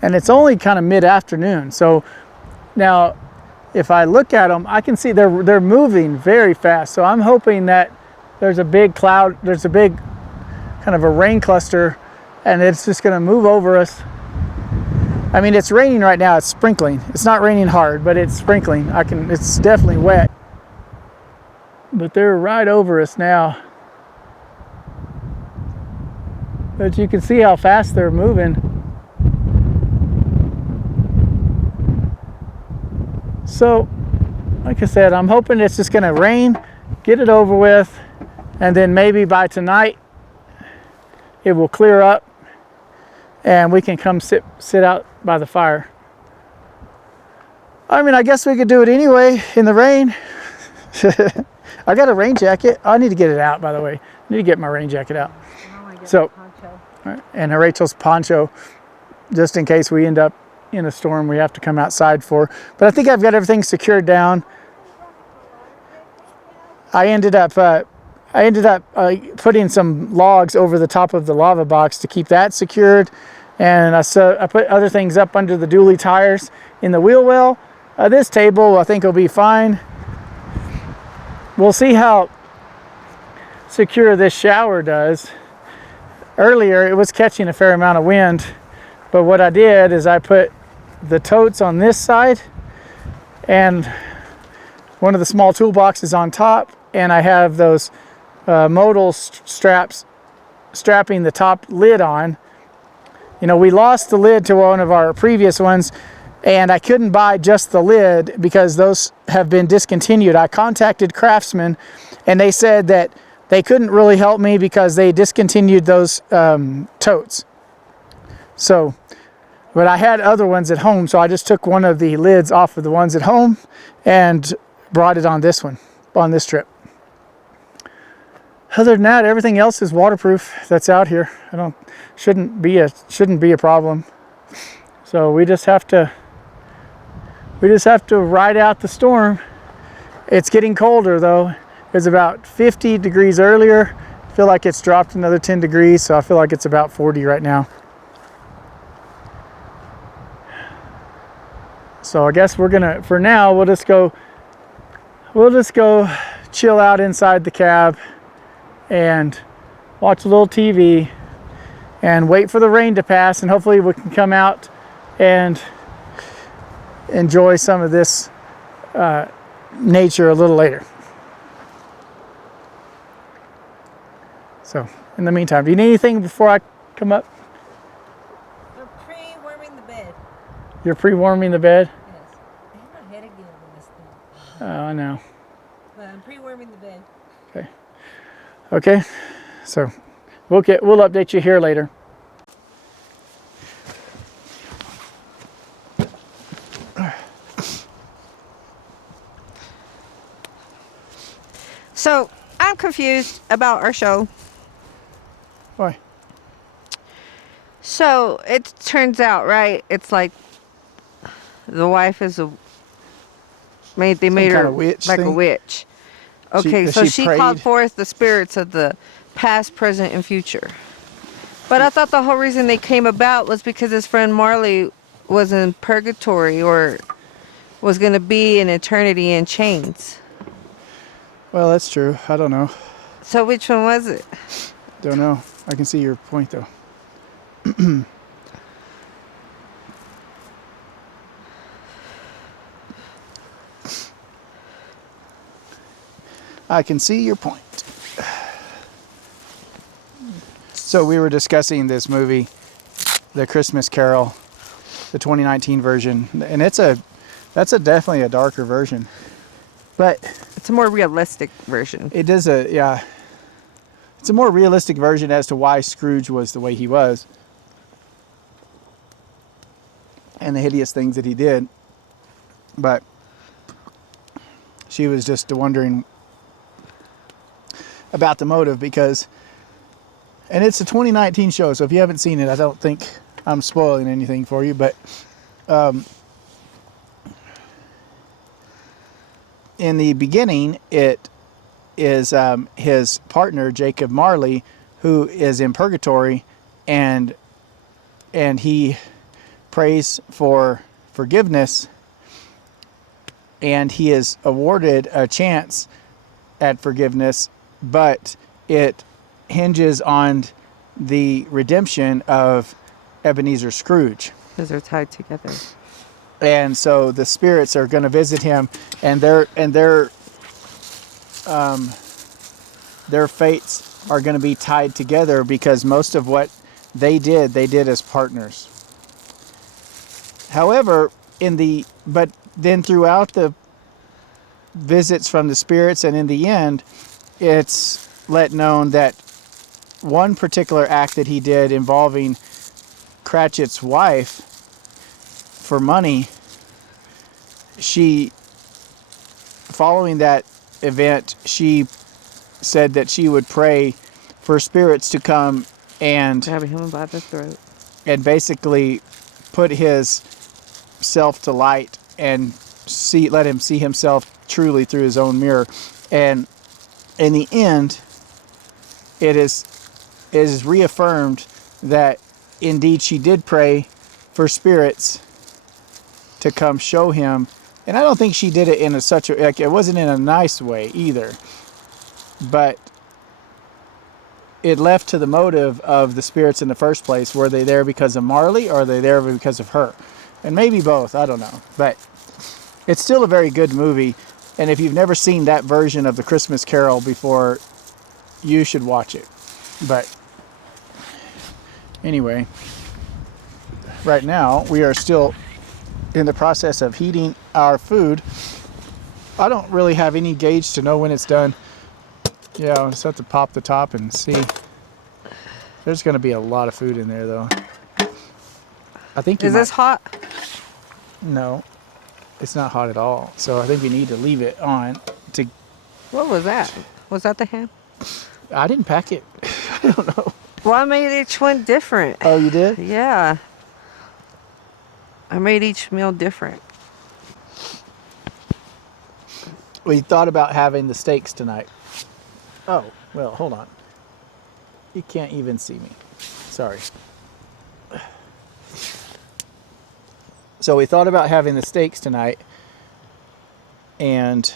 And it's only kind of mid-afternoon. So now if I look at them, I can see they're moving very fast. So I'm hoping that there's a big cloud, there's a big kind of a rain cluster, and it's just gonna move over us. I mean, it's raining right now, it's sprinkling. It's not raining hard, but it's sprinkling. It's definitely wet. But they're right over us now. But you can see how fast they're moving. So, like I said, I'm hoping it's just gonna rain, get it over with, and then maybe by tonight, it will clear up and we can come sit out by the fire. I mean, I guess we could do it anyway in the rain. I got a rain jacket. I need to get it out, by the way. I need to get my rain jacket out. So, and Rachel's poncho, just in case we end up in a storm we have to come outside for. But I think I've got everything secured down. I ended up putting some logs over the top of the lava box to keep that secured. And I put other things up under the dually tires in the wheel well. This table I think will be fine. We'll see how secure this shower does. Earlier it was catching a fair amount of wind, but what I did is I put the totes on this side and one of the small toolboxes on top, and I have those modal straps strapping the top lid on. You know, we lost the lid to one of our previous ones, and I couldn't buy just the lid because those have been discontinued. I contacted Craftsman and they said that they couldn't really help me because they discontinued those totes. So, but I had other ones at home, so I just took one of the lids off of the ones at home and brought it on this one, on this trip. Other than that, everything else is waterproof that's out here. Shouldn't be a problem. So we just have to ride out the storm. It's getting colder though. It was about 50 degrees earlier, feel like it's dropped another 10 degrees, so I feel like it's about 40 right now. So I guess we're gonna, for now, we'll just go chill out inside the cab and watch a little TV and wait for the rain to pass, and hopefully we can come out and enjoy some of this nature a little later. So in the meantime, do you need anything before I come up? I'm pre-warming the bed. You're pre-warming the bed? Yes. I hit my head again on this thing. Oh, I know. But I'm pre-warming the bed. Okay. Okay. So we'll update you here later. So I'm confused about our show. Why? So it turns out, right? It's like the wife is they made her kind of witch like a thing? witch. Okay, so she prayed? called forth the spirits of the past, present, and future. But I thought the whole reason they came about was because his friend Marley was in purgatory or was going to be in eternity in chains. Well, that's true. I don't know. So which one was it? Don't know. I can see your point though. I can see your point. So we were discussing this movie, The Christmas Carol, the 2019 version, and that's definitely a darker version. But It's a more realistic version. it is it's a more realistic version as to why Scrooge was the way he was and the hideous things that he did. But she was just wondering about the motive because, and it's a 2019 show, so if you haven't seen it, I don't think I'm spoiling anything for you, but in the beginning, it is his partner, Jacob Marley, who is in purgatory, and he prays for forgiveness, and he is awarded a chance at forgiveness, but it hinges on the redemption of Ebenezer Scrooge. Because they're tied together. And so the spirits are going to visit him, and their fates are going to be tied together because most of what they did as partners. However, but then throughout the visits from the spirits and in the end, it's let known that one particular act that he did involving Cratchit's wife for money, following that event, she said that she would pray for spirits to come and Grabbing him by the throat. and basically put his self to light and let him see himself truly through his own mirror. And in the end, it is reaffirmed that indeed she did pray for spirits to come show him. And I don't think she did it in it wasn't in a nice way either. But it left to the motive of the spirits in the first place. Were they there because of Marley, or are they there because of her? And maybe both, I don't know. But it's still a very good movie. And if you've never seen that version of The Christmas Carol before, you should watch it. But anyway, right now we are still in the process of heating our food. I don't really have any gauge to know when it's done. Yeah, I'll just have to pop the top and see. There's going to be a lot of food in there, though. I think. Is this hot? No, it's not hot at all. So I think we need to leave it on to. What was that? Was that the ham? I didn't pack it. I don't know. Well, I made each one different. Oh, you did? Yeah. I made each meal different. We thought about having the steaks tonight. Oh, well, hold on. You can't even see me. Sorry. So we thought about having the steaks tonight, and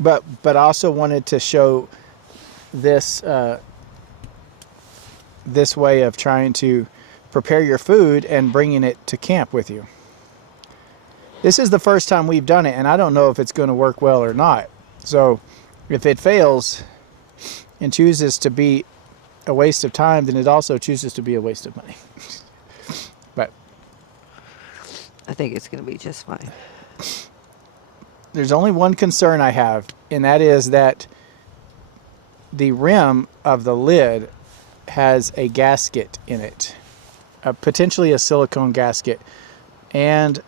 but I also wanted to show this this way of trying to prepare your food and bringing it to camp with you. This is the first time we've done it, and I don't know if it's going to work well or not. So if it fails and chooses to be a waste of time, then it also chooses to be a waste of money. But I think it's going to be just fine. there's only one concern I have, and that is that the rim of the lid has a gasket in it, potentially a silicone gasket, and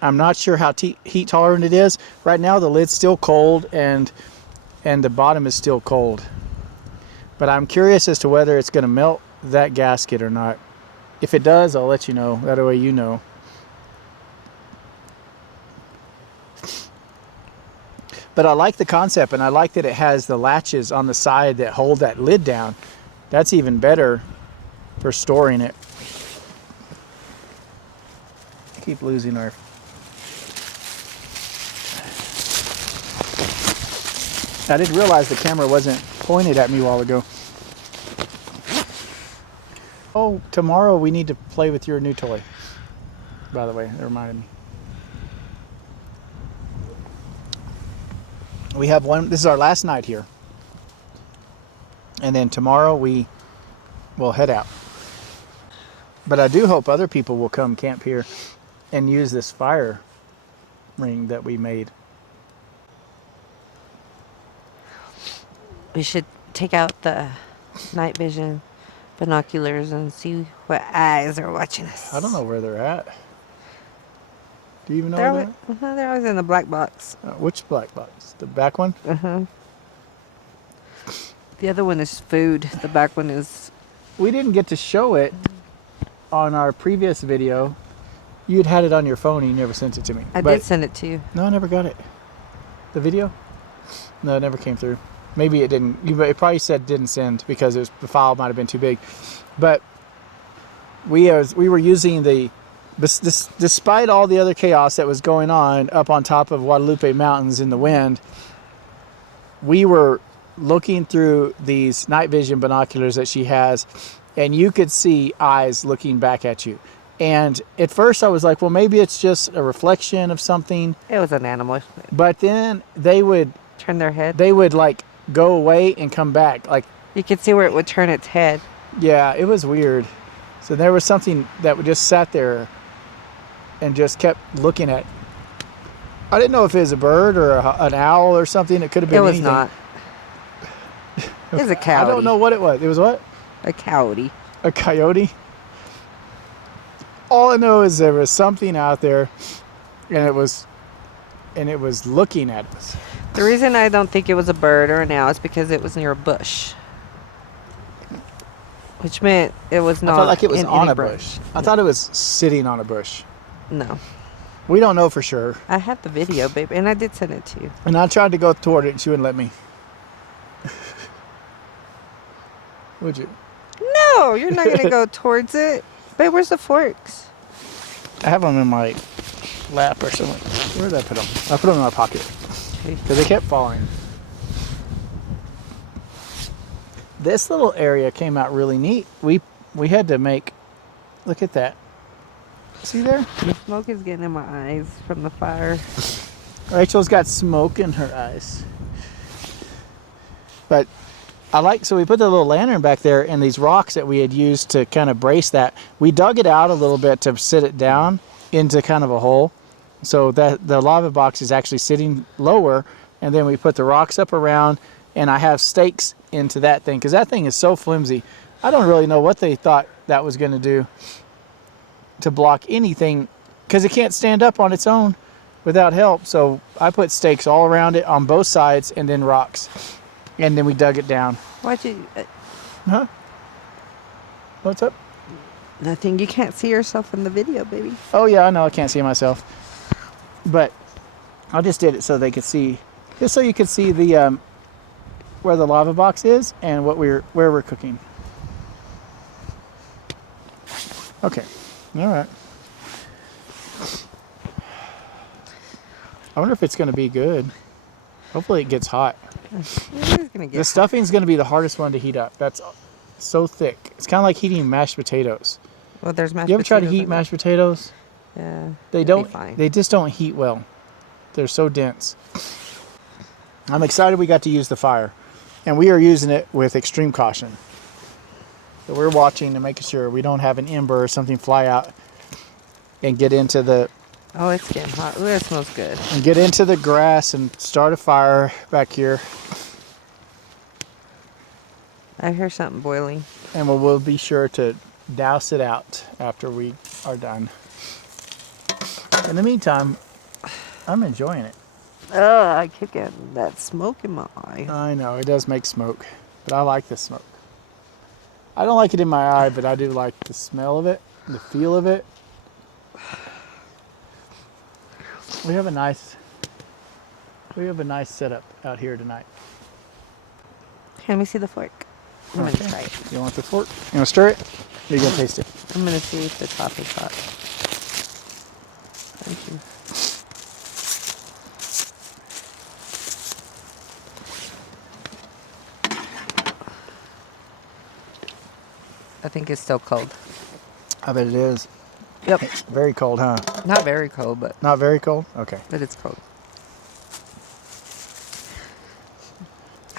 I'm not sure how heat tolerant it is. Right now the lid's still cold and the bottom is still cold, but I'm curious as to whether it's going to melt that gasket or not. If it does, I'll let you know. That way you know. But I like the concept, and I like that it has the latches on the side that hold that lid down. That's even better for storing it. Keep losing our... I didn't realize the camera wasn't pointed at me a while ago. Oh, tomorrow we need to play with your new toy. By the way, that reminded me. We have one, this is our last night here. And then tomorrow we will head out. But I do hope other people will come camp here and use this fire ring that we made. We should take out the night vision binoculars and see what eyes are watching us. I don't know where they're at. Do you even know where they're at? They're always in the black box. Which black box? The back one? The other one is food. The back one is... We didn't get to show it on our previous video. You'd had it on your phone and you never sent it to me. I did send it to you. No, I never got it. The video? No, it never came through. Maybe it didn't. It probably said didn't send because the file might have been too big. But we were using despite all the other chaos that was going on up on top of Guadalupe Mountains in the wind, we were looking through these night vision binoculars that she has, and you could see eyes looking back at you. And at first I was like, well, maybe it's just a reflection of something. It was an animal. But then they would turn their head. They would like go away and come back. Like you could see where it would turn its head. Yeah, it was weird. So there was something that just sat there and just kept looking at. I didn't know if it was a bird or an owl or something. It could have been anything. It was not. It was a coyote. I don't know what it was. It was what? A coyote. A coyote? All I know is there was something out there, and it was looking at us. The reason I don't think it was a bird or an owl is because it was near a bush, which meant it was not. I felt like it was on a bush. bush. I thought it was sitting on a bush. No. We don't know for sure. I have the video, baby, and I did send it to you. And I tried to go toward it, and she wouldn't let me. Would you? No, you're not going to go towards it. Babe, where's the forks? I have them in my lap or something. Where did I put them? I put them in my pocket. Because they kept falling. This little area came out really neat. We had to make... Look at that. See there? The smoke is getting in my eyes from the fire. Rachel's got smoke in her eyes. But so we put the little lantern back there, and these rocks that we had used to kind of brace that, we dug it out a little bit to sit it down into kind of a hole. So that the lava box is actually sitting lower, and then we put the rocks up around, and I have stakes into that thing, because that thing is so flimsy. I don't really know what they thought that was going to do to block anything, because it can't stand up on its own without help. So I put stakes all around it on both sides, and then rocks. And then we dug it down. Why'd you... Huh? What's up? Nothing. You can't see yourself in the video, baby. Oh, yeah, I know. I can't see myself. But I just did it so they could see. Just so you could see the where the lava box is and where we're cooking. Okay. All right. I wonder if it's going to be good. Hopefully it gets hot. The stuffing's going to be the hardest one to heat up. That's so thick. It's kind of like heating mashed potatoes. Well, there's mashed potatoes. You ever try to heat mashed potatoes? Yeah. They just don't heat well. They're so dense. I'm excited we got to use the fire. And we are using it with extreme caution. So we're watching and making sure we don't have an ember or something fly out and get into the... Oh, it's getting hot. Ooh, that smells good. And get into the grass and start a fire back here. I hear something boiling. And we'll be sure to douse it out after we are done. In the meantime, I'm enjoying it. Oh, I keep getting that smoke in my eye. I know, it does make smoke, but I like the smoke. I don't like it in my eye, but I do like the smell of it, the feel of it. We have a nice setup out here tonight. Let me see the fork. I'm going to try it. You want the fork? You want to stir it? Or are you going to taste it? I'm going to see if the top is hot. Thank you. I think it's still cold. I bet it is. Yep. Very cold, huh? Not very cold, but... Not very cold? Okay. But it's cold.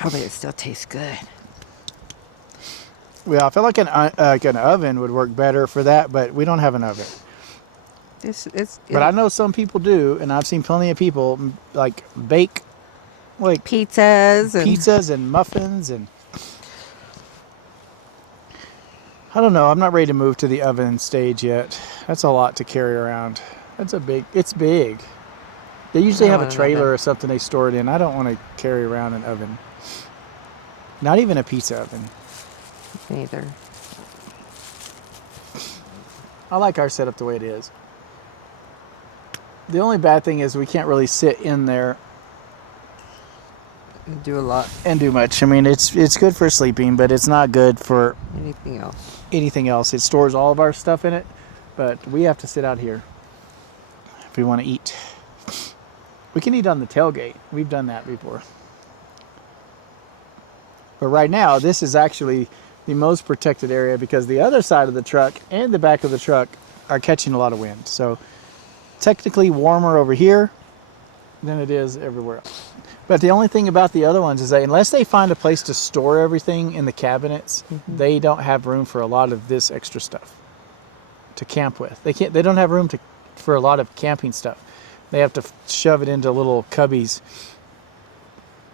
Oh, but it still tastes good. Well, I feel like an oven would work better for that, but we don't have an oven. But I know some people do, and I've seen plenty of people like bake like pizzas and muffins and I don't know. I'm not ready to move to the oven stage yet. That's a lot to carry around. It's big. They usually have a trailer or something they store it in. I don't want to carry around an oven. Not even a pizza oven. Neither. I like our setup the way it is. The only bad thing is we can't really sit in there and do a lot. And do much. I mean, it's good for sleeping, but it's not good for anything else. It stores all of our stuff in it, but we have to sit out here if we want to eat. We can eat on the tailgate. We've done that before. But right now, this is actually the most protected area because the other side of the truck and the back of the truck are catching a lot of wind. So technically warmer over here than it is everywhere else. But the only thing about the other ones is that unless they find a place to store everything in the cabinets, they don't have room for a lot of this extra stuff to camp with. They don't have room for a lot of camping stuff. They have to shove it into little cubbies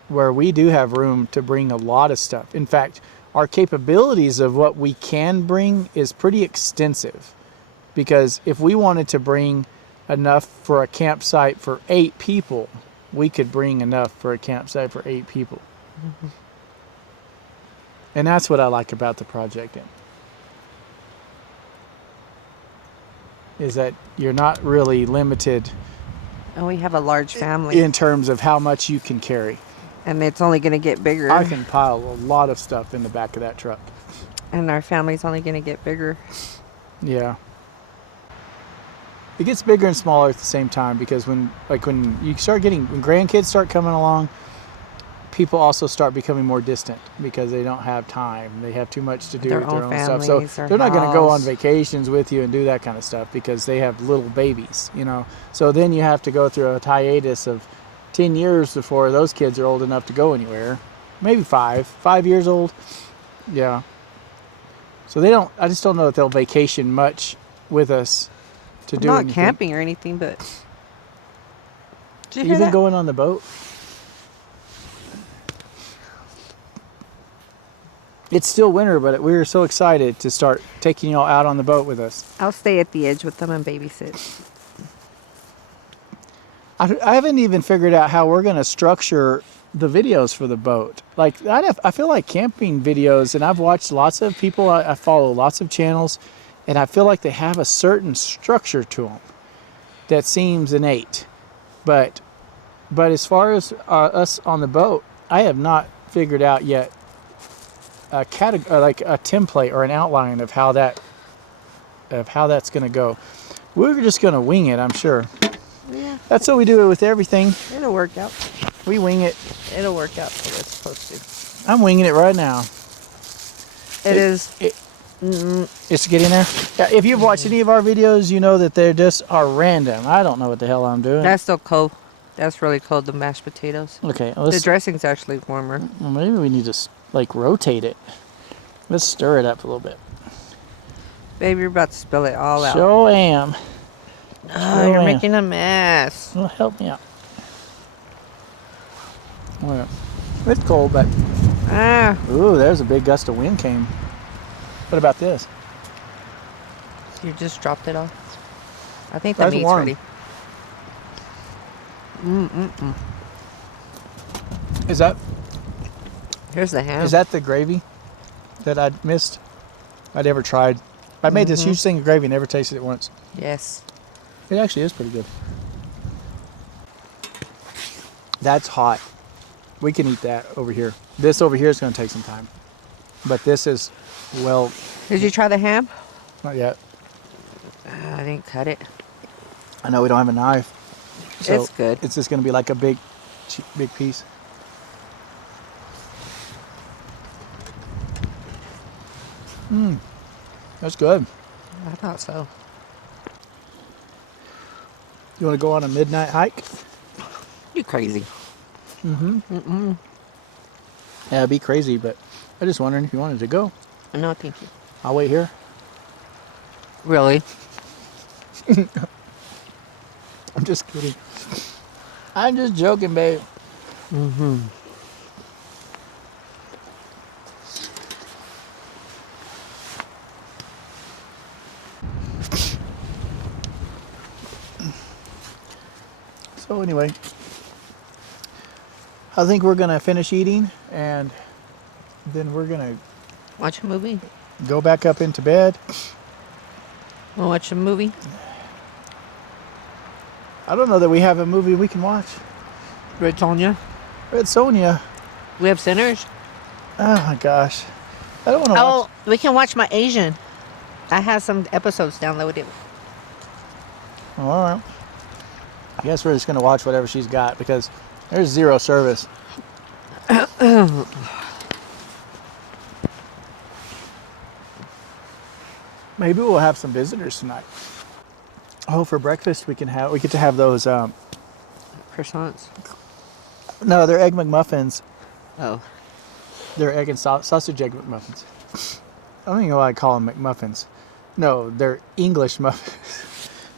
where we do have room to bring a lot of stuff. In fact, our capabilities of what we can bring is pretty extensive because if we wanted to bring enough for a campsite for 8 people, we could bring enough for a campsite for 8 people. And that's what I like about the project is that you're not really limited. And we have a large family. In terms of how much you can carry. And it's only going to get bigger. I can pile a lot of stuff in the back of that truck. And our family's only going to get bigger. Yeah. It gets bigger and smaller at the same time because when grandkids start coming along, people also start becoming more distant because they don't have time. They have too much to do with their own stuff. So they're not going to go on vacations with you and do that kind of stuff because they have little babies, you know. So then you have to go through a hiatus of 10 years before those kids are old enough to go anywhere. Maybe 5 years old. Yeah. So I just don't know that they'll vacation much with us to do anything. Not camping or anything, but... Did you hear that? Going on the boat? It's still winter, but we were so excited to start taking y'all out on the boat with us. I'll stay at the edge with them and babysit. I haven't even figured out how we're going to structure the videos for the boat. Like, I feel like camping videos, and I've watched lots of people, I follow lots of channels, and I feel like they have a certain structure to them that seems innate. But as far as us on the boat, I have not figured out yet a like a template or an outline of how that's going to go. We're just going to wing it, I'm sure. Yeah. That's what we do it with everything. It'll work out. We wing it. It'll work out the way it's supposed to. I'm winging it right now. It's getting there. Yeah, if you've watched any of our videos, you know that they just are random. I don't know what the hell I'm doing. That's still cold. That's really cold, the mashed potatoes. Okay. The dressing's actually warmer. Well, maybe we need to like rotate it. Let's stir it up a little bit. Baby, you're about to spill it all out. Sure am. Oh, you're making a mess. Well, help me out. Well, it's cold, but ooh, there's a big gust of wind came. What about this? You just dropped it off. I think the That's meat's warm. ready. Is that Here's the ham. is that the gravy that I missed? I'd ever tried. I made this huge thing of gravy, never tasted it once. Yes. It actually is pretty good. That's hot. We can eat that over here. This over here is going to take some time. But this is, well, Did you try the ham? not yet. I didn't cut it. I know we don't have a knife. So It's good. It's just going to be like a big piece. That's good. I thought so. You want to go on a midnight hike? You crazy. Yeah, it'd be crazy, but I just wondering if you wanted to go. No, thank you. I'll wait here. Really? I'm just kidding. I'm just joking, babe. So anyway, I think we're gonna finish eating and then we're gonna Watch a movie? go back up into bed. Wanna watch a movie? I don't know that we have a movie we can watch. Red Sonja? Red Sonja. We have Sinners? Oh my gosh. I don't want to watch. Oh, we can watch my Asian. I have some episodes downloaded. Oh, all right. I guess we're just gonna watch whatever she's got because there's zero service. Maybe we'll have some visitors tonight. Oh, for breakfast we get to have those. Croissants. No, they're egg McMuffins. Oh. They're egg and sausage egg McMuffins. I don't even know why I call them McMuffins. No, they're English muffins.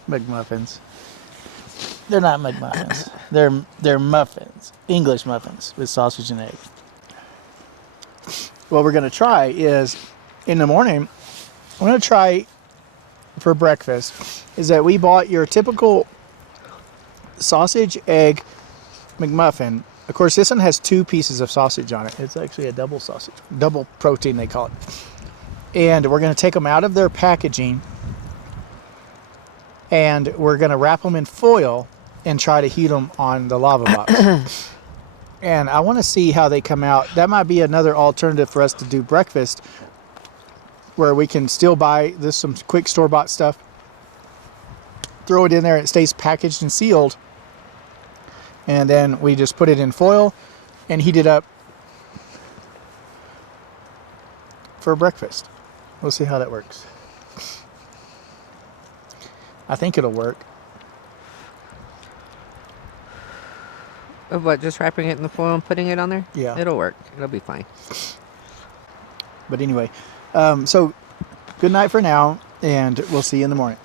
McMuffins. They're not McMuffins. They're muffins. English muffins with sausage and egg. What we're gonna try is in the morning. I'm gonna try for breakfast is that we bought your typical sausage egg McMuffin. Of course, this one has 2 pieces of sausage on it. It's actually a double sausage, double protein they call it. And we're going to take them out of their packaging and we're going to wrap them in foil and try to heat them on the lava box. And I want to see how they come out. That might be another alternative for us to do breakfast where we can still buy some quick store-bought stuff, throw it in there, it stays packaged and sealed, and then we just put it in foil and heat it up for breakfast. We'll see how that works. I think it'll work. What, just wrapping it in the foil and putting it on there? Yeah. It'll work. It'll be fine. But anyway, so good night for now, and we'll see you in the morning.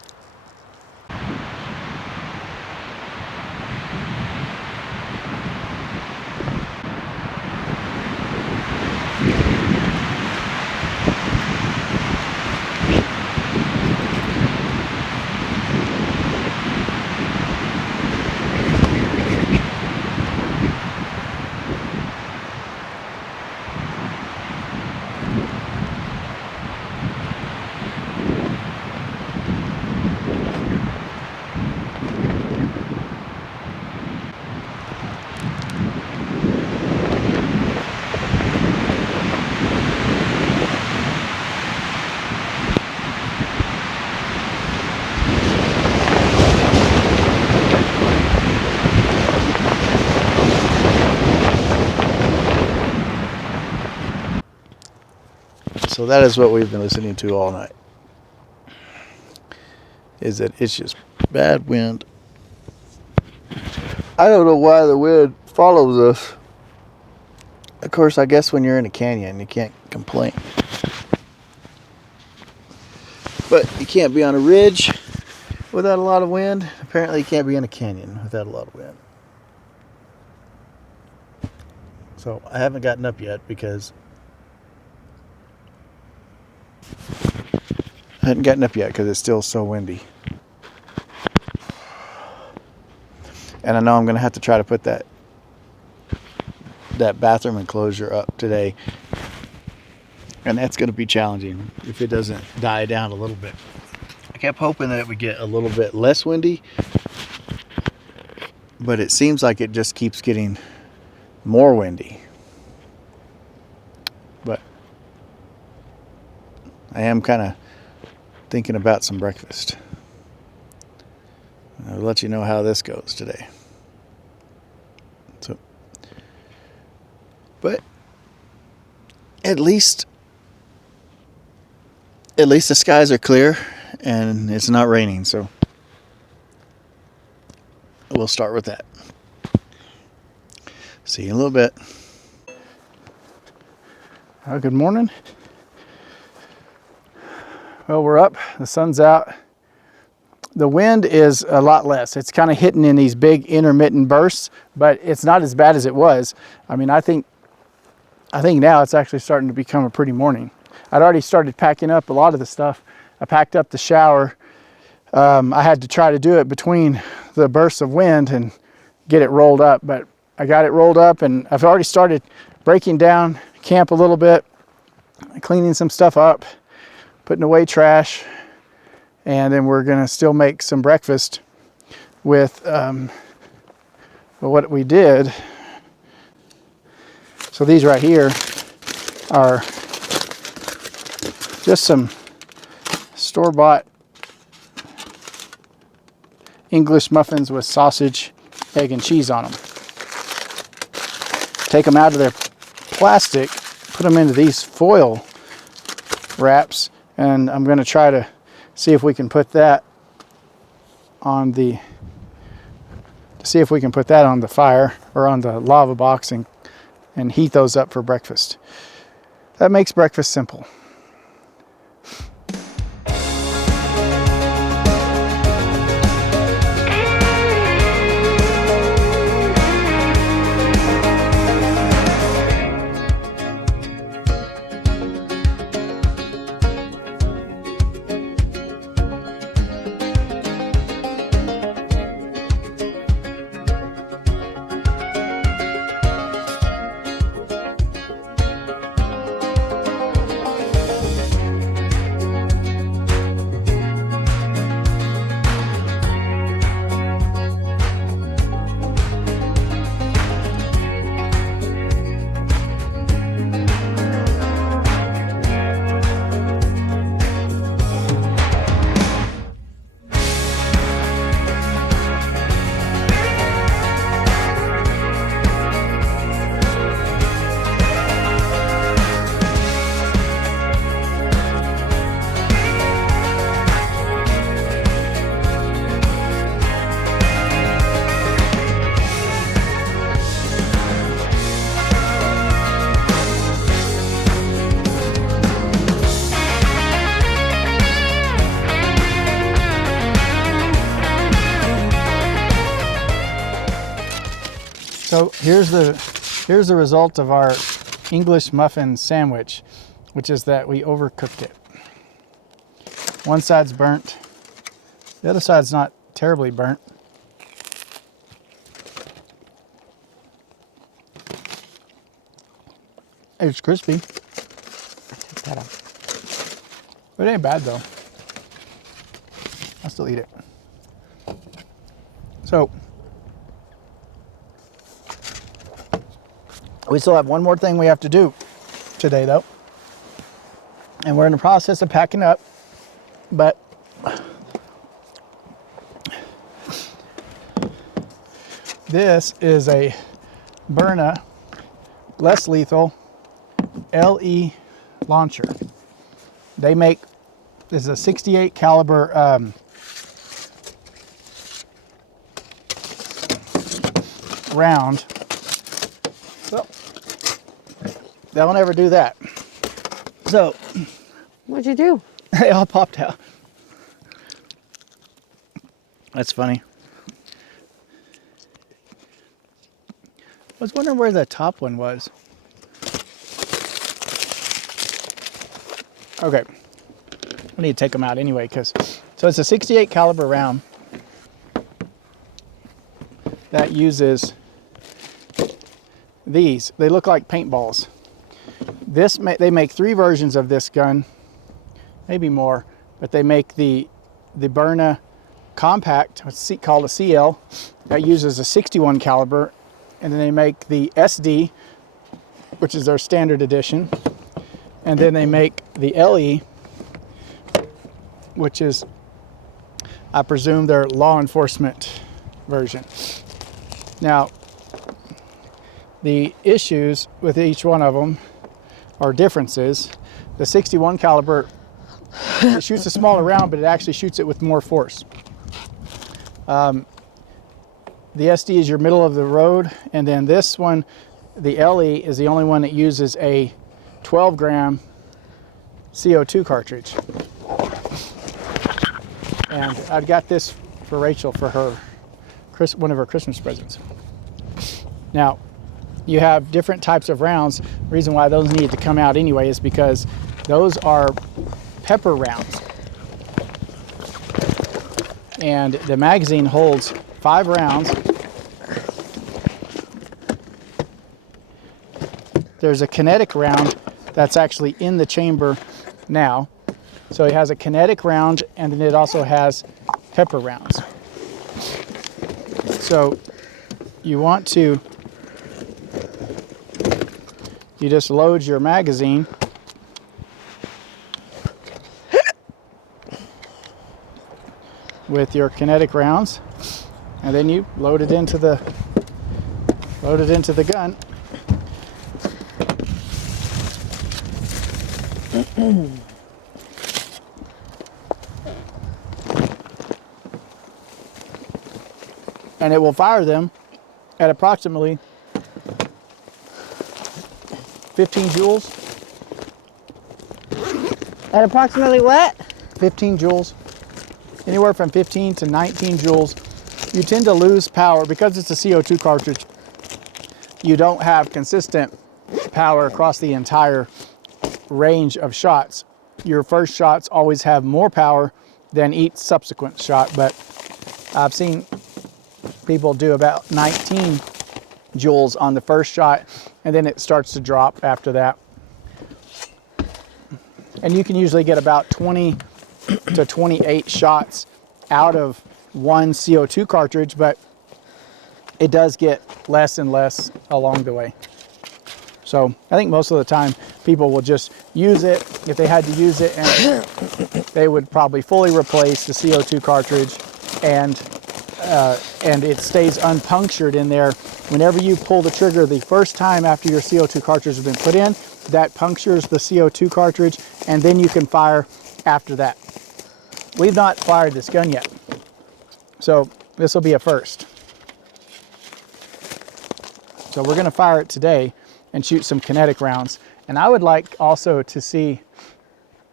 So that is what we've been listening to all night. Is that it's just bad wind. I don't know why the wind follows us. Of course, I guess when you're in a canyon, you can't complain. But you can't be on a ridge without a lot of wind. Apparently, you can't be in a canyon without a lot of wind. So I haven't gotten up yet because it's still so windy. And I know I'm going to have to try to put that bathroom enclosure up today. And that's going to be challenging if it doesn't die down a little bit. I kept hoping that it would get a little bit less windy, but it seems like it just keeps getting more windy. But I am kind of thinking about some breakfast. I'll let you know how this goes today. So, but at least the skies are clear and it's not raining, so we'll start with that. See you in a little bit. Good morning. Well, we're up. The sun's out. The wind is a lot less. It's kind of hitting in these big intermittent bursts, but it's not as bad as it was. I mean, I think now it's actually starting to become a pretty morning. I'd already started packing up a lot of the stuff. I packed up the shower. I had to try to do it between the bursts of wind and get it rolled up, but I got it rolled up and I've already started breaking down camp a little bit, cleaning some stuff up, putting away trash. And then we're going to still make some breakfast with what we did. So these right here are just some store-bought English muffins with sausage, egg, and cheese on them. Take them out of their plastic, put them into these foil wraps, and I'm going to try to see if we can put that on the fire or on the lava box and heat those up for breakfast. That makes breakfast simple. So here's the result of our English muffin sandwich, which is that we overcooked it. One side's burnt, the other side's not terribly burnt. It's crispy. Take that off. But it ain't bad though. I'll still eat it. So we still have one more thing we have to do today though. And we're in the process of packing up, but this is a Mureka less lethal LE launcher. They make, this is a 68 caliber round. So they'll never do that. So What'd you do? they all popped out. That's funny. I was wondering where the top one was. Okay, I need to take them out anyway, so it's a 68 caliber round that uses these. They look like paintballs. They make 3 versions of this gun, maybe more, but they make the Byrna Compact, called a CL, that uses a 61 caliber, and then they make the SD, which is their standard edition, and then they make the LE, which is, I presume, their law enforcement version. Now, the issues with each one of them are differences. The 61 caliber, it shoots a smaller round, but it actually shoots it with more force. The SD is your middle of the road, and then this one, the LE, is the only one that uses a 12-gram CO2 cartridge. And I got this for Rachel for one of her Christmas presents. Now, you have different types of rounds. The reason why those needed to come out anyway is because those are pepper rounds. And the magazine holds 5 rounds. There's a kinetic round that's actually in the chamber now. So it has a kinetic round, and then it also has pepper rounds. So you just load your magazine with your kinetic rounds, and then you load it into the gun. And it will fire them at approximately 15 joules. At approximately what? 15 joules. Anywhere from 15 to 19 joules. You tend to lose power because it's a CO2 cartridge. You don't have consistent power across the entire range of shots. Your first shots always have more power than each subsequent shot, but I've seen people do about 19 joules on the first shot, and then it starts to drop after that. And you can usually get about 20 to 28 shots out of one CO2 cartridge, but it does get less and less along the way. So I think most of the time people will just use it. If they had to use it, and they would probably fully replace the CO2 cartridge, and it stays unpunctured in there. Whenever you pull the trigger the first time after your CO2 cartridge has been put in, that punctures the CO2 cartridge, and then you can fire after that. We've not fired this gun yet, so this will be a first. So we're going to fire it today and shoot some kinetic rounds. And I would like also to see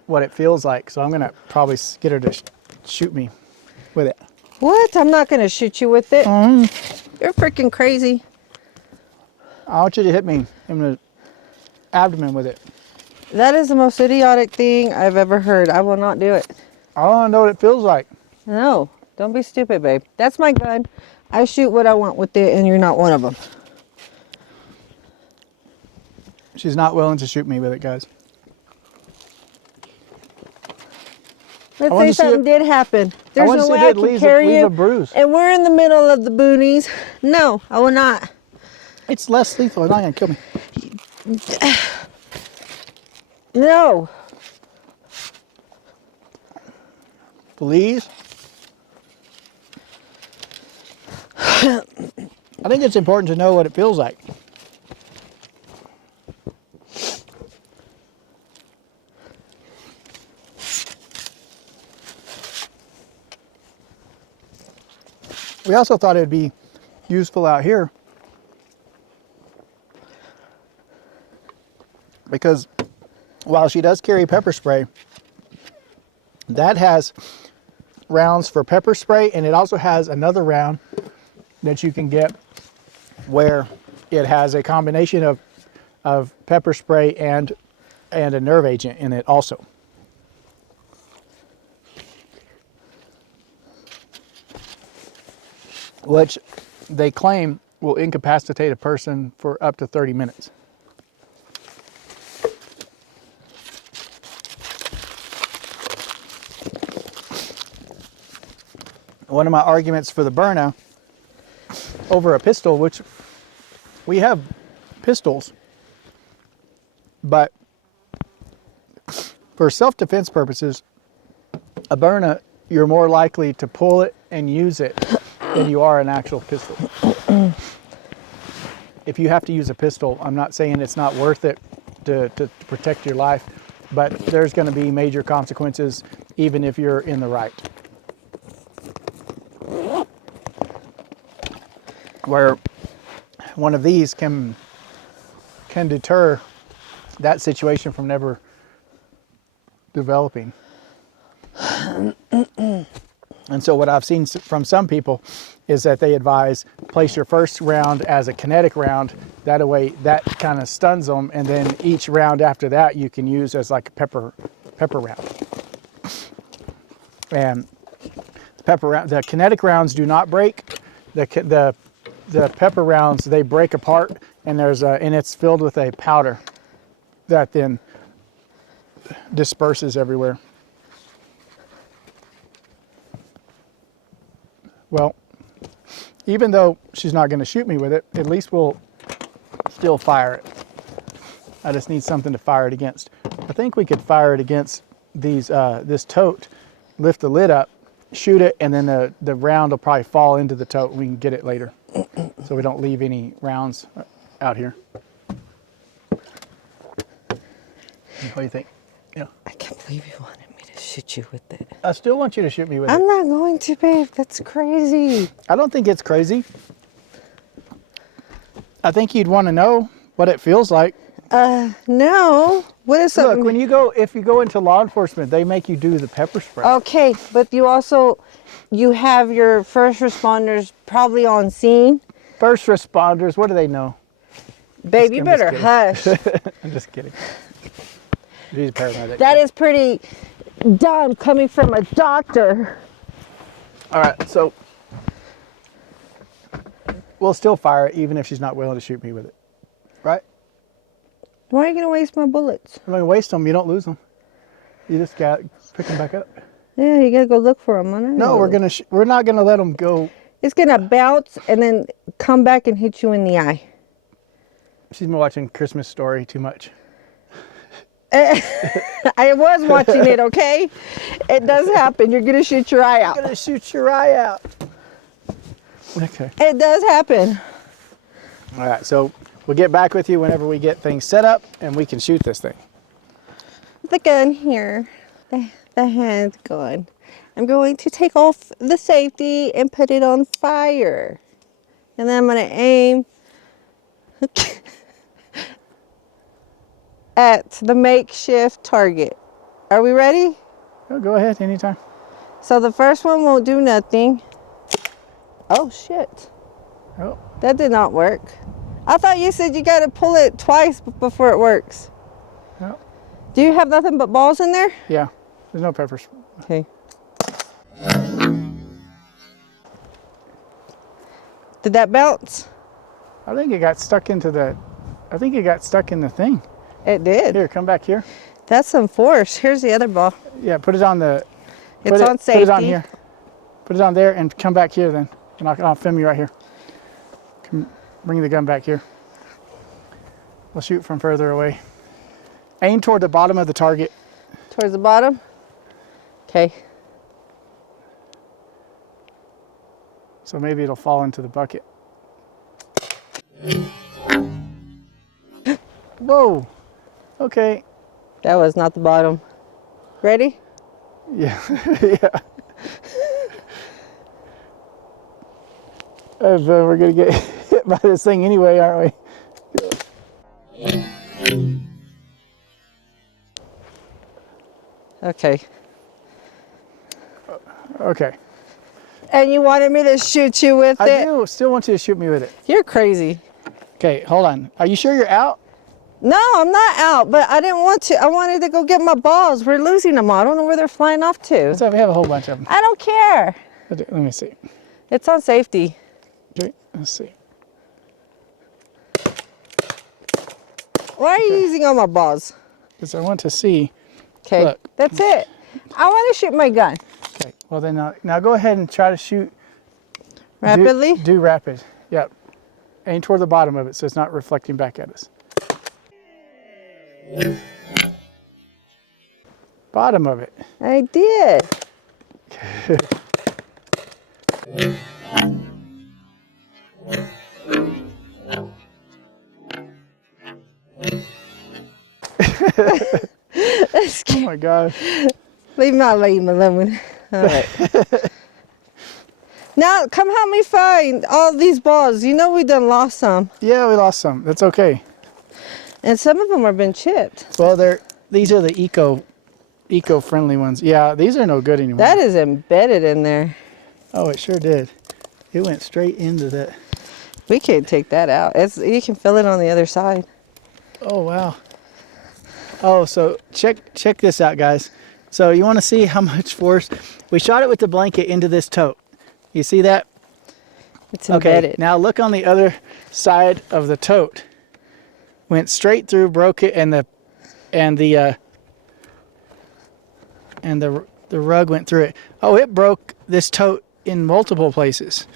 what it feels like, so I'm going to probably get her to shoot me with it. What? I'm not going to shoot you with it. You're freaking crazy. I want you to hit me in the abdomen with it. That is the most idiotic thing I've ever heard. I will not do it. I want to know what it feels like. No, don't be stupid, babe. That's my gun. I shoot what I want with it, and you're not one of them. She's not willing to shoot me with it, guys. Let's say something did happen. There's no way I can carry you, a bruise. and we're in the middle of the boonies. No, I will not. It's less lethal. It's not going to kill me. No. Please? I think it's important to know what it feels like. We also thought it'd be useful out here because while she does carry pepper spray, that has rounds for pepper spray, and it also has another round that you can get where it has a combination of pepper spray and a nerve agent in it also. Which they claim will incapacitate a person for up to 30 minutes. One of my arguments for the Byrna over a pistol, which we have pistols, but for self-defense purposes, a Byrna, you're more likely to pull it and use it than you are an actual pistol. If you have to use a pistol, I'm not saying it's not worth it to protect your life, but there's going to be major consequences even if you're in the right. Where one of these can deter that situation from never developing. And so what I've seen from some people is that they advise place your first round as a kinetic round. That way, that kind of stuns them, and then each round after that you can use as like a pepper round. And the kinetic rounds do not break. The pepper rounds, they break apart, and and it's filled with a powder that then disperses everywhere. Well, even though she's not going to shoot me with it, at least we'll still fire it. I just need something to fire it against. I think we could fire it against this tote, lift the lid up, shoot it, and then the round will probably fall into the tote. We can get it later, so we don't leave any rounds out here. What do you think? Yeah. I can't believe you wanted me to shoot you with it. I still want you to shoot me with it. I'm not going to, babe. That's crazy. I don't think it's crazy. I think you'd want to know what it feels like. No. What is something? Look, if you go into law enforcement, they make you do the pepper spray. Okay, but you have your first responders probably on scene. First responders, what do they know? Babe, you better hush. I'm just kidding. She's a paramedic. That is pretty dumb coming from a doctor. All right, so we'll still fire it even if she's not willing to shoot me with it, right? Why are you going to waste my bullets? I'm going to waste them. You don't lose them. You just got to pick them back up. Yeah, you got to go look for them. No, we're not going to let them go. It's going to bounce and then come back and hit you in the eye. She's been watching Christmas Story too much. I was watching it, okay? It does happen. You're going to shoot your eye out. You're going to shoot your eye out. Okay. It does happen. All right, so we'll get back with you whenever we get things set up and we can shoot this thing. The gun here, the handgun. I'm going to take off the safety and put it on fire. And then I'm going to aim at the makeshift target. Are we ready? Oh, go ahead, anytime. So the first one won't do nothing. Oh, shit. Oh. That did not work. I thought you said you got to pull it twice before it works. Oh. Do you have nothing but balls in there? Yeah, there's no peppers. Okay. Did that bounce? I think it got stuck into the thing. It did. Here, come back here. That's some force. Here's the other ball. Yeah, put it on the... It's on safety. Put it on here. Put it on there and come back here then. And I'll film you right here. Come, bring the gun back here. We'll shoot from further away. Aim toward the bottom of the target. Towards the bottom? Okay. So maybe it'll fall into the bucket. Whoa. Okay. That was not the bottom. Ready? Yeah. Yeah. we're gonna get hit by this thing anyway, aren't we? Okay. Okay. And you wanted me to shoot you with it? I do still want you to shoot me with it. You're crazy. Okay, hold on. Are you sure you're out? No, I'm not out, but I didn't want to. I wanted to go get my balls. We're losing them all. I don't know where they're flying off to. So we have a whole bunch of them. I don't care. Let me see. It's on safety. Okay, let's see. Why are you using all my balls? Because I want to see. Okay, Look. that's it. I want to shoot my gun. Okay, well then now go ahead and try to shoot. Rapidly? Do rapid. Yep. Aim toward the bottom of it so it's not reflecting back at us. Bottom of it. I did. Oh my God. Leave my lame alone. All right. Now, come help me find all these balls. You know we done lost some. Yeah, we lost some. That's okay. And some of them have been chipped. Well, these are the eco-friendly ones. Yeah, these are no good anymore. That is embedded in there. Oh, it sure did. It went straight into that. We can't take that out. You can fill it on the other side. Oh, wow. Oh, so check this out, guys. So you want to see how much force? We shot it with the blanket into this tote. You see that? It's embedded. Okay, now look on the other side of the tote. Went straight through, broke it, and the rug went through it. Oh, it broke this tote in multiple places.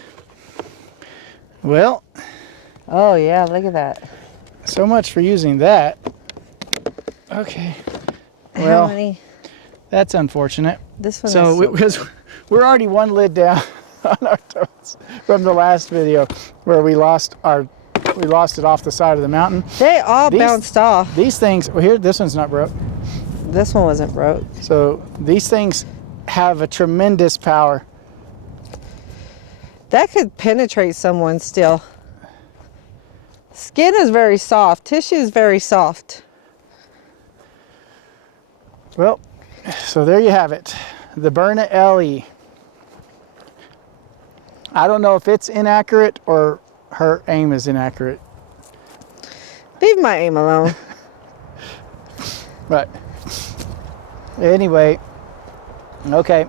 Well. Oh yeah, look at that. So much for using that. Okay. How Well, many? that's unfortunate. This one. So because we're already one lid down on our totes from the last video where we lost it off the side of the mountain. They all bounced off. These things, well, here, this one's not broke. This one wasn't broke. So these things have a tremendous power. That could penetrate someone still. Skin is very soft. Tissue is very soft. Well, so there you have it. The Byrna LE. I don't know if it's inaccurate or her aim is inaccurate. Leave my aim alone. But anyway, okay.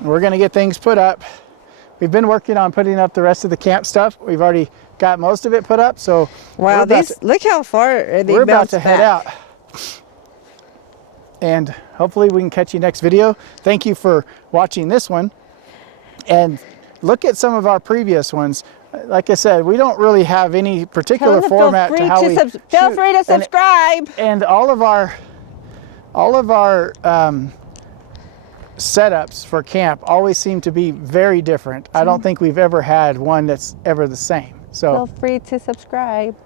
We're going to get things put up. We've been working on putting up the rest of the camp stuff. We've already got most of it put up, so wow, look how far they we're about to back. head out. And hopefully we can catch you next video. Thank you for watching this one. And look at some of our previous ones. Like I said, we don't really have any particular format to how we shoot. Feel free to subscribe. And all of our setups for camp always seem to be very different. I don't think we've ever had one that's ever the same. So feel free to subscribe.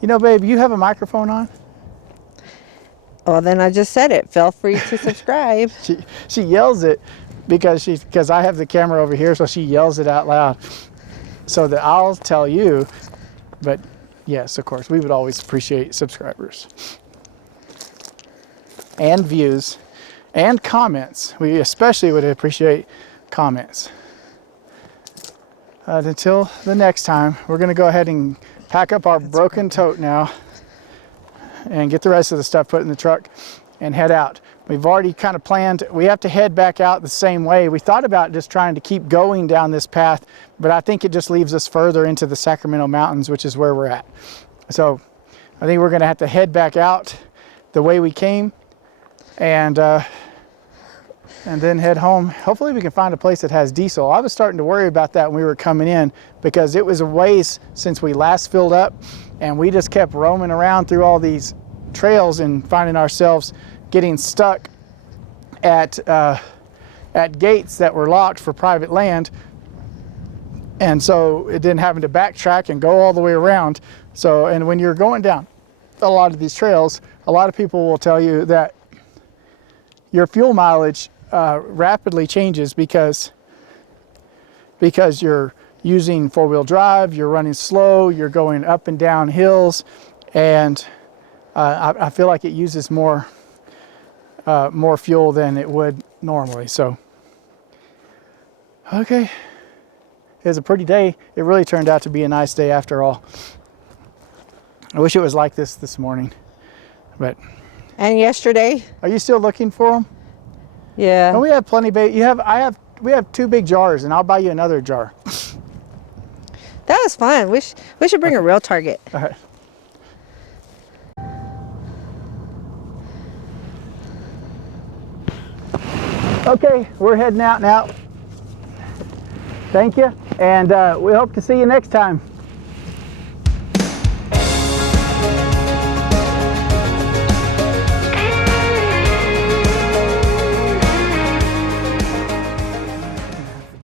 You know, babe, you have a microphone on? Well, then I just said it. Feel free to subscribe. She yells it because I have the camera over here, so she yells it out loud so that I'll tell you. But yes, of course, we would always appreciate subscribers and views and comments. We especially would appreciate comments. Until the next time, we're going to go ahead and pack up our broken tote now and get the rest of the stuff put in the truck and head out. We've already kind of planned, we have to head back out the same way. We thought about just trying to keep going down this path, but I think it just leaves us further into the Sacramento Mountains, which is where we're at. So I think we're going to have to head back out the way we came and then head home. Hopefully we can find a place that has diesel. I was starting to worry about that when we were coming in because it was a ways since we last filled up, and we just kept roaming around through all these trails and finding ourselves getting stuck at gates that were locked for private land. And so it didn't having to backtrack and go all the way around. So, and when you're going down a lot of these trails, a lot of people will tell you that your fuel mileage rapidly changes because you're using four-wheel drive, you're running slow, you're going up and down hills, and I feel like it uses more fuel than it would normally. So, okay, it was a pretty day. It really turned out to be a nice day after all. I wish it was like this morning, but. And yesterday? Are you still looking for them? Yeah. And we have plenty bait. We have 2 big jars, and I'll buy you another jar. That was fun. We should bring a real target. All right. Okay, we're heading out now. Thank you, and we hope to see you next time.